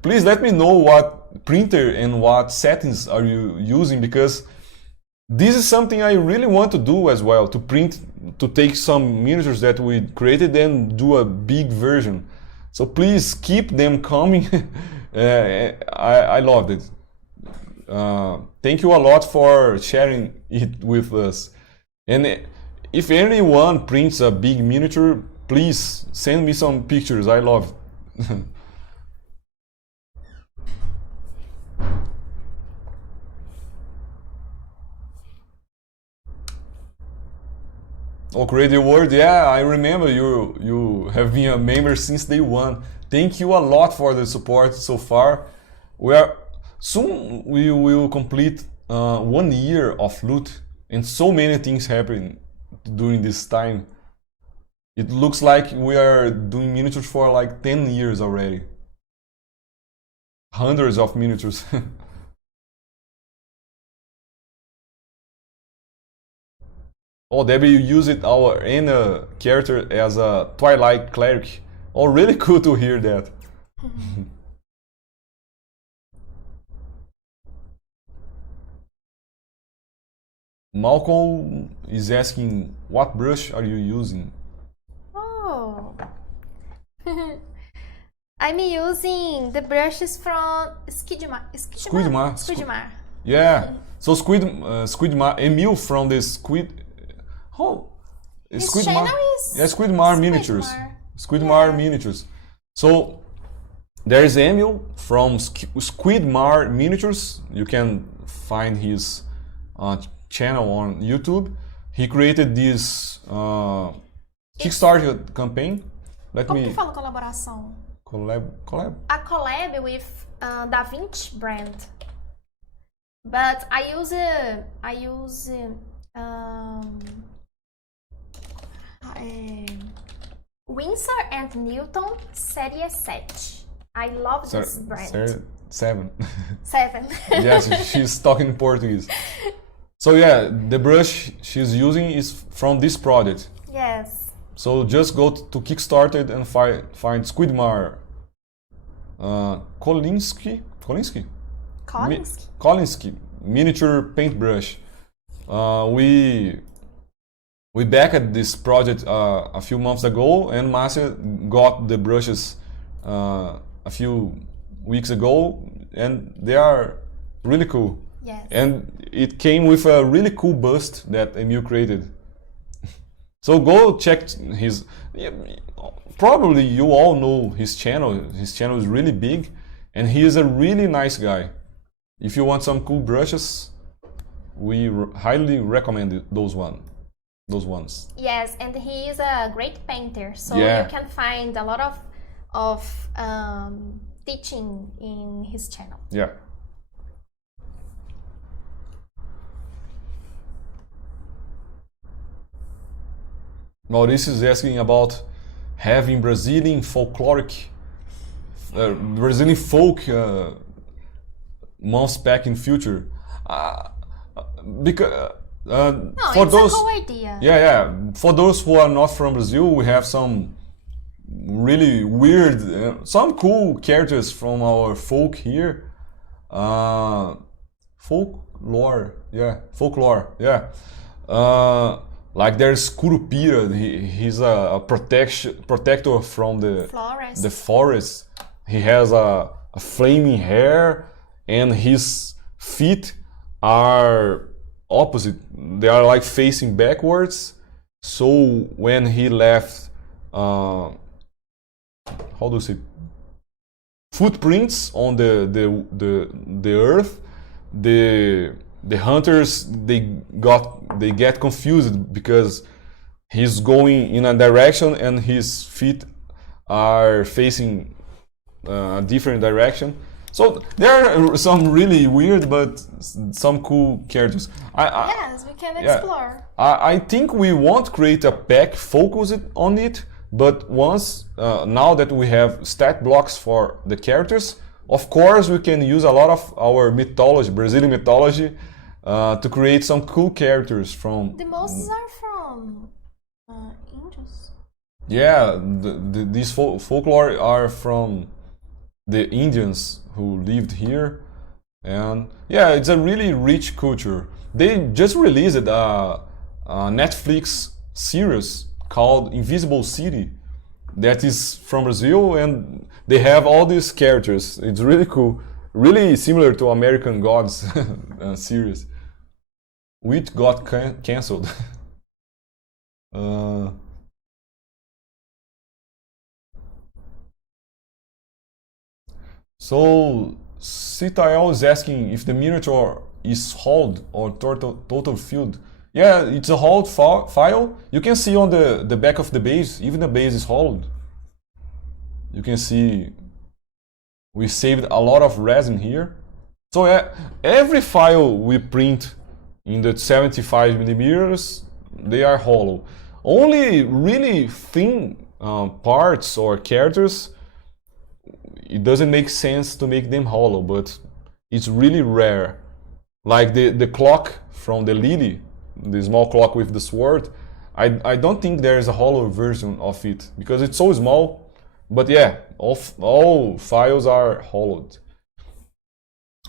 Please let me know what printer and what settings are you using, because this is something I really want to do as well, to take some miniatures that we created and do a big version. So please keep them coming. I loved it. Thank you a lot for sharing it with us. And if anyone prints a big miniature, please send me some pictures. I love it. Oh, Crazy World, yeah, I remember you have been a member since day one. Thank you a lot for the support so far. Soon we will complete 1 year of Lute, and so many things happen during this time. It looks like we are doing miniatures for like 10 years already. Hundreds of miniatures. Oh, Debbie, you used our Anna character as a Twilight cleric. Oh, really cool to hear that. Malcolm is asking, what brush are you using? Oh. I'm using the brushes from Squidmar. Yeah. So Squidmar, Emil from the Squid. Oh, His channel is Squidmar Miniatures. Squidmar Miniatures. So there is Emil from Squidmar Miniatures. You can find his channel on YouTube. He created this Kickstarter campaign. Como que fala colaboração? Collab. A collab with Da Vinci brand. But I use Winsor and Newton Series 7. I love this brand. 7. 7. Yes, she's talking Portuguese. So yeah, the brush she's using is from this project. Yes. So just go to Kickstarter and find Squidmar. Kolinsky miniature paintbrush. We backed this project a few months ago, and Márcia got the brushes a few weeks ago, and they are really cool. Yes. And it came with a really cool bust that Emil created. So go check his. Probably you all know his channel. His channel is really big, and he is a really nice guy. If you want some cool brushes, we highly recommend those ones. Yes, and he is a great painter, so Yeah. you can find a lot of teaching in his channel. Yeah. Mauricio is asking about having Brazilian folkloric, Brazilian folk months back in future. Because No, for it's those, a cool idea. yeah. For those who are not from Brazil, we have some really weird, some cool characters from our folk here. Folklore, yeah. Like there's Curupira. He's a protector from the Flores. forest. He has a flaming hair, and his feet are opposite. They are like facing backwards. So when he left, how do you say, footprints on the earth, the hunters they get confused because he's going in a direction and his feet are facing a different direction. So there are some really weird but some cool characters. Yes, we can explore. I think we won't create a pack focused on it, but once now that we have stat blocks for the characters, of course we can use a lot of our mythology, Brazilian mythology, to create some cool characters from. The most are from Indians. Yeah, these folklore are from the Indians who lived here, and yeah, it's a really rich culture. They just released a Netflix series called Invisible City that is from Brazil, and they have all these characters. It's really cool, really similar to American Gods series, which got cancelled. So Citael is asking if the Minotaur is hauled or total filled. Yeah, it's a hauled file. You can see on the back of the base, even the base is hauled. You can see we saved a lot of resin here. So every file we print in the 75 millimeters, they are hollow. Only really thin parts or characters, it doesn't make sense to make them hollow, but it's really rare. Like the clock from the lily, the small clock with the sword, I don't think there is a hollow version of it because it's so small. But yeah, all files are hollowed.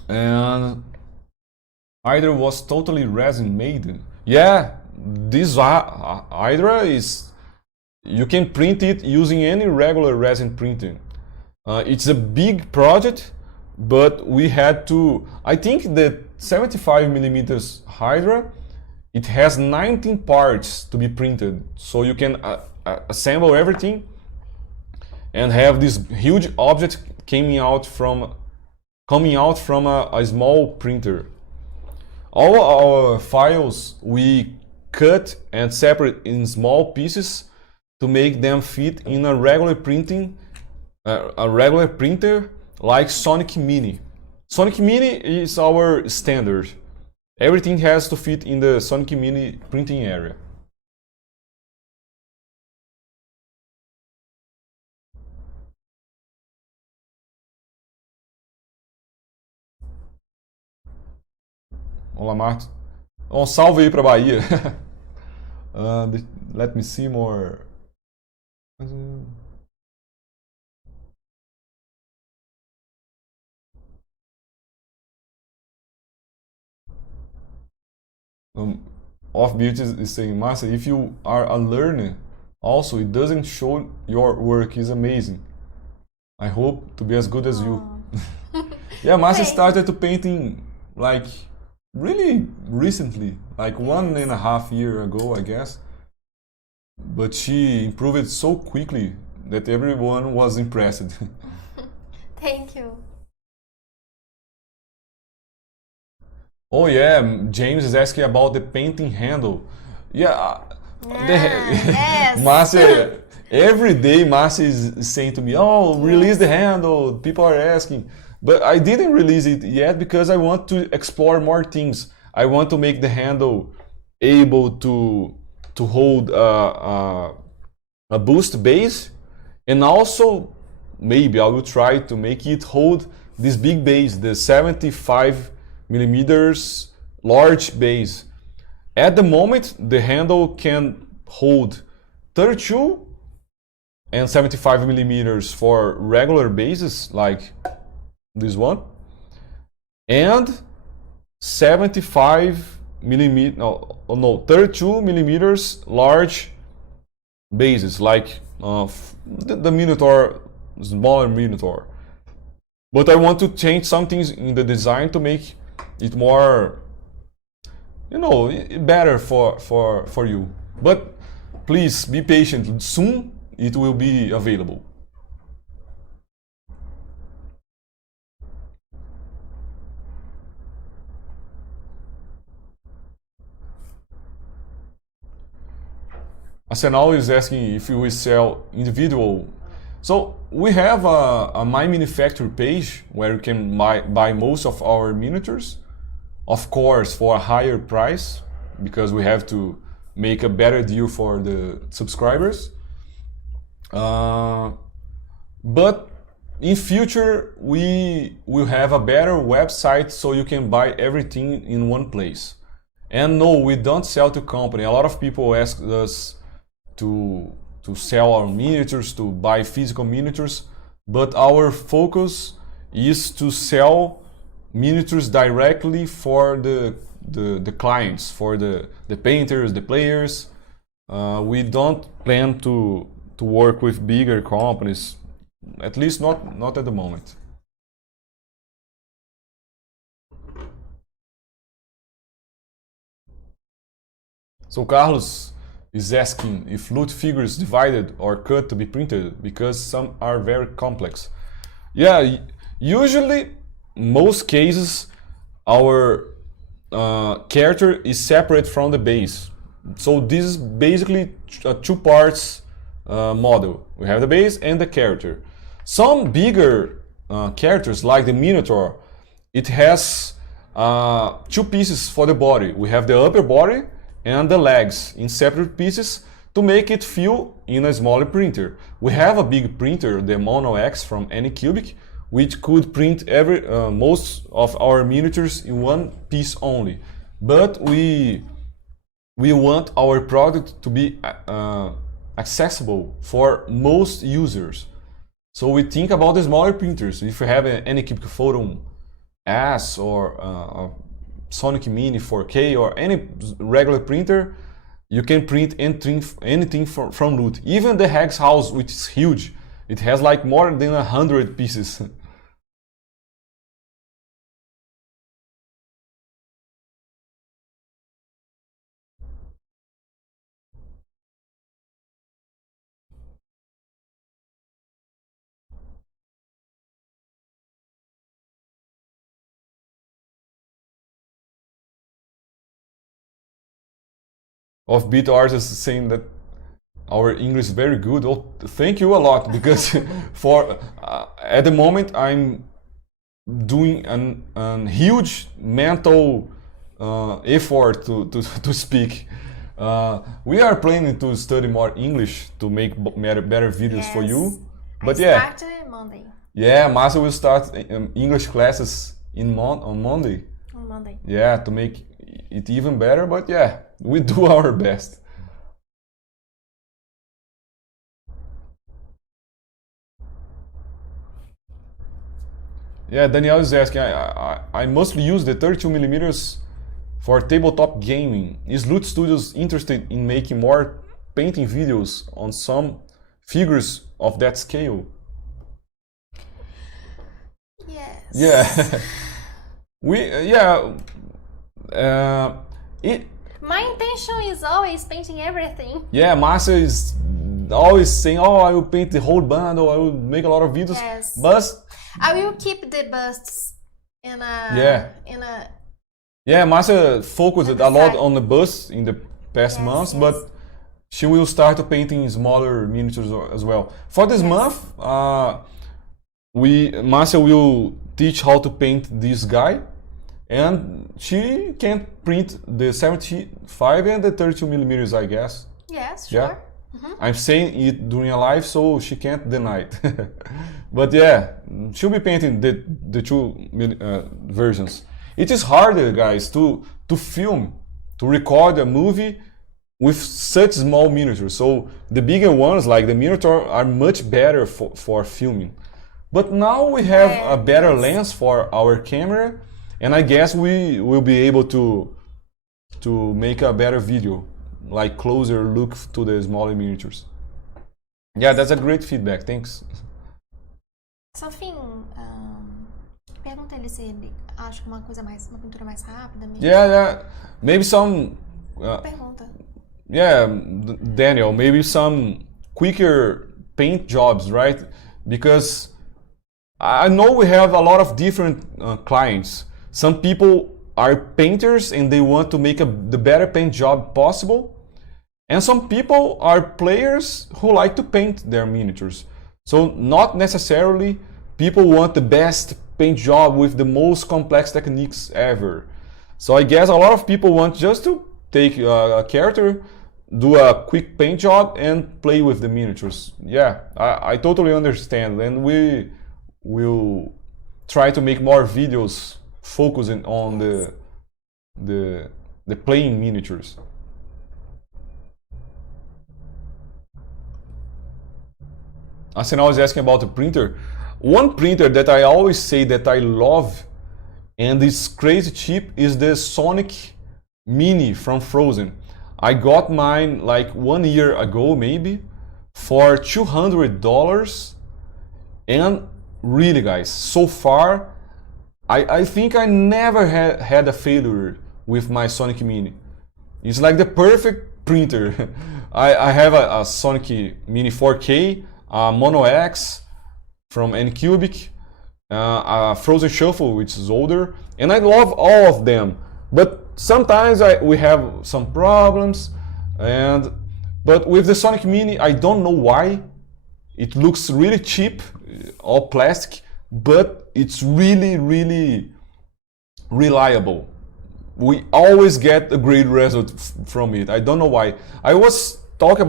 And Hydra was totally resin made. Yeah, this Hydra is, you can print it using any regular resin printer. It's a big project, but we had to, I think the 75 millimeters Hydra, it has 19 parts to be printed, so you can assemble everything and have this huge object coming out from a small printer. All our files we cut and separate in small pieces to make them fit in a regular printer like Sonic Mini. Sonic Mini is our standard. Everything has to fit in the Sonic Mini printing area. Olá, Marta. Um salve aí pra Bahia. Let me see more. Offbeat is saying, Márcia, if you are a learner, also it doesn't show your work is amazing. I hope to be as good as you. Yeah, Márcia started to painting like really recently, like 1.5 years ago, I guess. But she improved it so quickly that everyone was impressed. Thank you. Oh yeah, James is asking about the painting handle. Yeah, Yes. Márcia, every day Márcia is saying to me, "Oh, release the handle." People are asking, but I didn't release it yet because I want to explore more things. I want to make the handle able to hold a boost base, and also maybe I will try to make it hold this big base, the 75 millimeters large base. At the moment, the handle can hold 32 and 75 millimeters for regular bases, like this one, and 75 millimeter, no, 32 millimeters large bases, like the Minotaur, smaller Minotaur. But I want to change some things in the design to make it more, better for you. But please be patient. Soon it will be available. Arsenal is asking if we sell individual. So we have a My Manufacture page where you can buy most of our miniatures. Of course, for a higher price, because we have to make a better deal for the subscribers. But in future, we will have a better website so you can buy everything in one place. And no, we don't sell to company. A lot of people ask us to sell our miniatures, to buy physical miniatures, but our focus is to sell miniatures directly for the clients, for the painters, the players. We don't plan to work with bigger companies, at least not at the moment. So Carlos is asking if loot figures divided or cut to be printed because some are very complex. Yeah, usually most cases our character is separate from the base. So this is basically a two parts model. We have the base and the character. Some bigger characters like the Minotaur, it has two pieces for the body. We have the upper body and the legs in separate pieces to make it fit in a smaller printer. We have a big printer, the Mono X from Anycubic, which could print most of our miniatures in one piece only. But we want our product to be accessible for most users. So we think about the smaller printers. If you have an Anycubic Photon S or Sonic Mini 4K or any regular printer, you can print anything from loot. Even the Hex House, which is huge, it has like more than 100 pieces. Offbeat Art is saying that our English is very good. Oh, thank you a lot, because for at the moment I'm doing an huge mental effort to speak. We are planning to study more English to make better videos for you. But I start Monday. Yeah, Márcia will start English classes on Monday. On Monday. Yeah, to make it even better. But yeah, we do our best. Yeah, Danielle is asking, I mostly use the 32mm for tabletop gaming. Is Loot Studios interested in making more painting videos on some figures of that scale? Yes. Yeah. My intention is always painting everything. Yeah, Márcia is always saying, oh, I will paint the whole bundle, I will make a lot of videos. Yes. But I will keep the busts in a Yeah, Márcia focused On a the lot side. on the bus in the past Yes, months, yes. but she will start to painting smaller miniatures as well. For this Yes. month, Márcia will teach how to paint this guy, and she can print the 75 and the 32 millimeters, I guess. Yes, Yeah. sure. I'm saying it during a live, so she can't deny it. But yeah, she'll be painting the two versions. It is harder, guys, to film, to record a movie with such small miniatures. So the bigger ones, like the Minotaur, are much better for filming. But now we have a better Yes. lens for our camera, and I guess we will be able to make a better video, like closer look to the smaller miniatures. Yeah, that's a great feedback. Thanks. Something. Pergunta ele se ele acha uma coisa mais, uma pintura mais rápida. Mesmo. Yeah. Maybe some. Pergunta. Yeah, Daniel. Maybe some quicker paint jobs, right? Because I know we have a lot of different clients. Some people are painters and they want to make the better paint job possible. And some people are players who like to paint their miniatures. So not necessarily people want the best paint job with the most complex techniques ever. So I guess a lot of people want just to take a character, do a quick paint job and play with the miniatures. Yeah, I totally understand, and we will try to make more videos focusing on the playing miniatures. Arsenal is asking about the printer. One printer that I always say that I love and is crazy cheap is the Sonic Mini from Frozen. I got mine like 1 year ago maybe for $200, and really guys, so far I think I never had a failure with my Sonic Mini. It's like the perfect printer. I have a Sonic Mini 4K, a Mono X from Ncubic, a Frozen Shuffle which is older, and I love all of them. But sometimes we have some problems, but with the Sonic Mini I don't know why. It looks really cheap, all plastic, but it's really reliable. We always get a great result from it. I don't know why. I was talking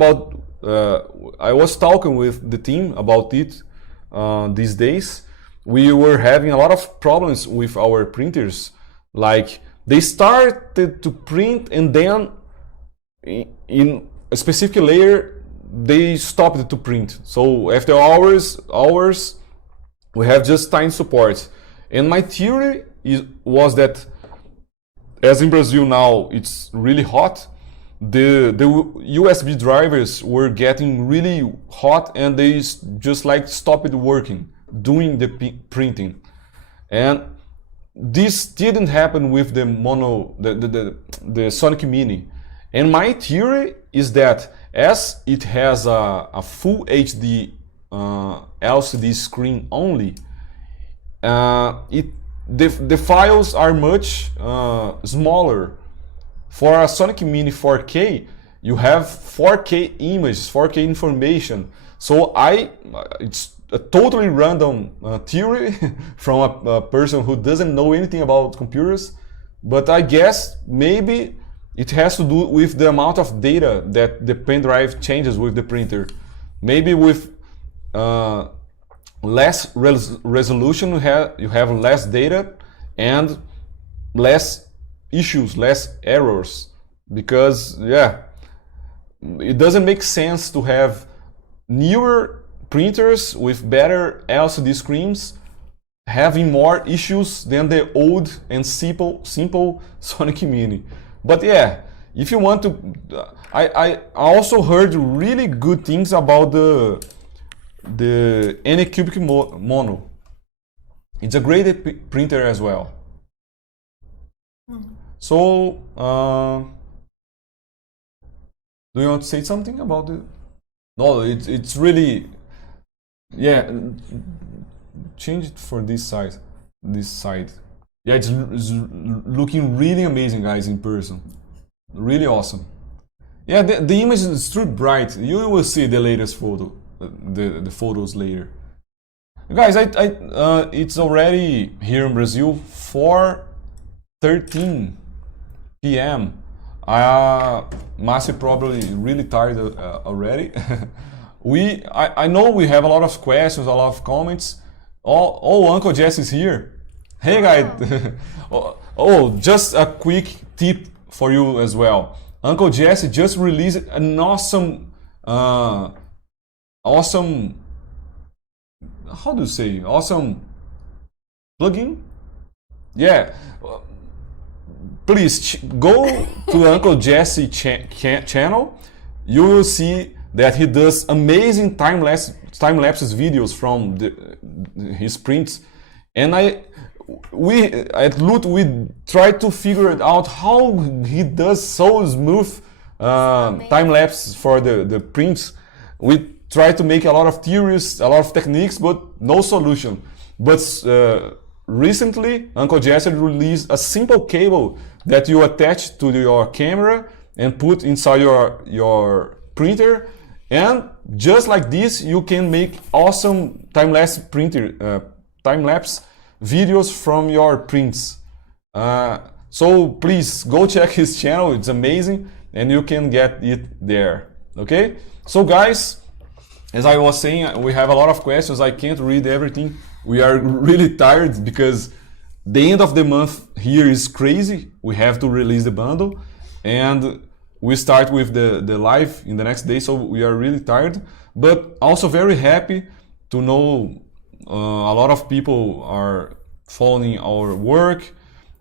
with the team about it these days. We were having a lot of problems with our printers. Like they started to print and then in a specific layer they stopped to print. So after hours, we have just time support. And my theory was that, as in Brazil now it's really hot, the USB drivers were getting really hot and they just like stopped working, doing the printing. And this didn't happen with the Sonic Mini. And my theory is that as it has a full HD LCD screen only, the files are much smaller. For a Sonic Mini 4K, you have 4K images, 4K information. So it's a totally random theory from a person who doesn't know anything about computers, but I guess maybe it has to do with the amount of data that the pen drive changes with the printer. Maybe with less resolution you have less data and less issues, less errors, because yeah, it doesn't make sense to have newer printers with better LCD screens having more issues than the old and simple Sonic Mini. But yeah, if you want to, I also heard really good things about the Anycubic Mono. It's a great printer as well. So, do you want to say something about it? No, it's really, yeah. Change it for this side. Yeah, it's looking really amazing, guys, in person. Really awesome. Yeah, the image is too bright. You will see the latest photo, the photos later. Guys, it's already here in Brazil 4:13 p.m. Márcia probably really tired already. I know we have a lot of questions, a lot of comments. Oh, Uncle Jess is here. Hey guys. Just a quick tip for you as well. Uncle Jesse just released an awesome, how do you say? Awesome plugin? Yeah. Please go to Uncle Jesse channel. You will see that he does amazing time lapses videos from his prints, and we at Loot we try to figure it out how he does so smooth time lapse for the prints. We try to make a lot of theories, a lot of techniques, but no solution. But recently, Uncle Jesse released a simple cable that you attach to your camera and put inside your printer, and just like this, you can make awesome time-lapse videos from your prints. So please go check his channel, it's amazing, and you can get it there. Okay? So guys, as I was saying, we have a lot of questions. I can't read everything. We are really tired because the end of the month here is crazy. We have to release the bundle, and we start with the live in the next day, so we are really tired, but also very happy to know a lot of people are following our work.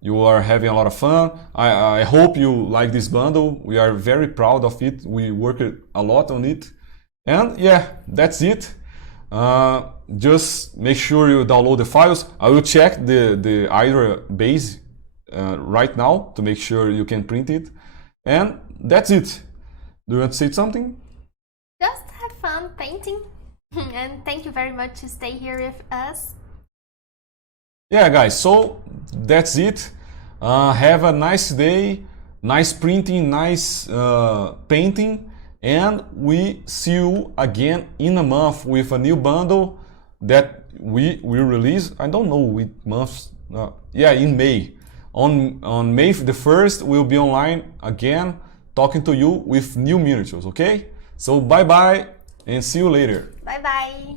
You are having a lot of fun. I hope you like this bundle. We are very proud of it. We worked a lot on it. And yeah, that's it. Just make sure you download the files. I will check the Hydra base right now to make sure you can print it. And that's it. Do you want to say something? Just have fun painting. And thank you very much to stay here with us. Yeah, guys, so that's it. Have a nice day, nice printing, nice painting, and we see you again in a month with a new bundle that we will release. I don't know which months. Yeah, in May. On May the 1st, we'll be online again talking to you with new miniatures, okay? So bye bye and see you later. Bye bye.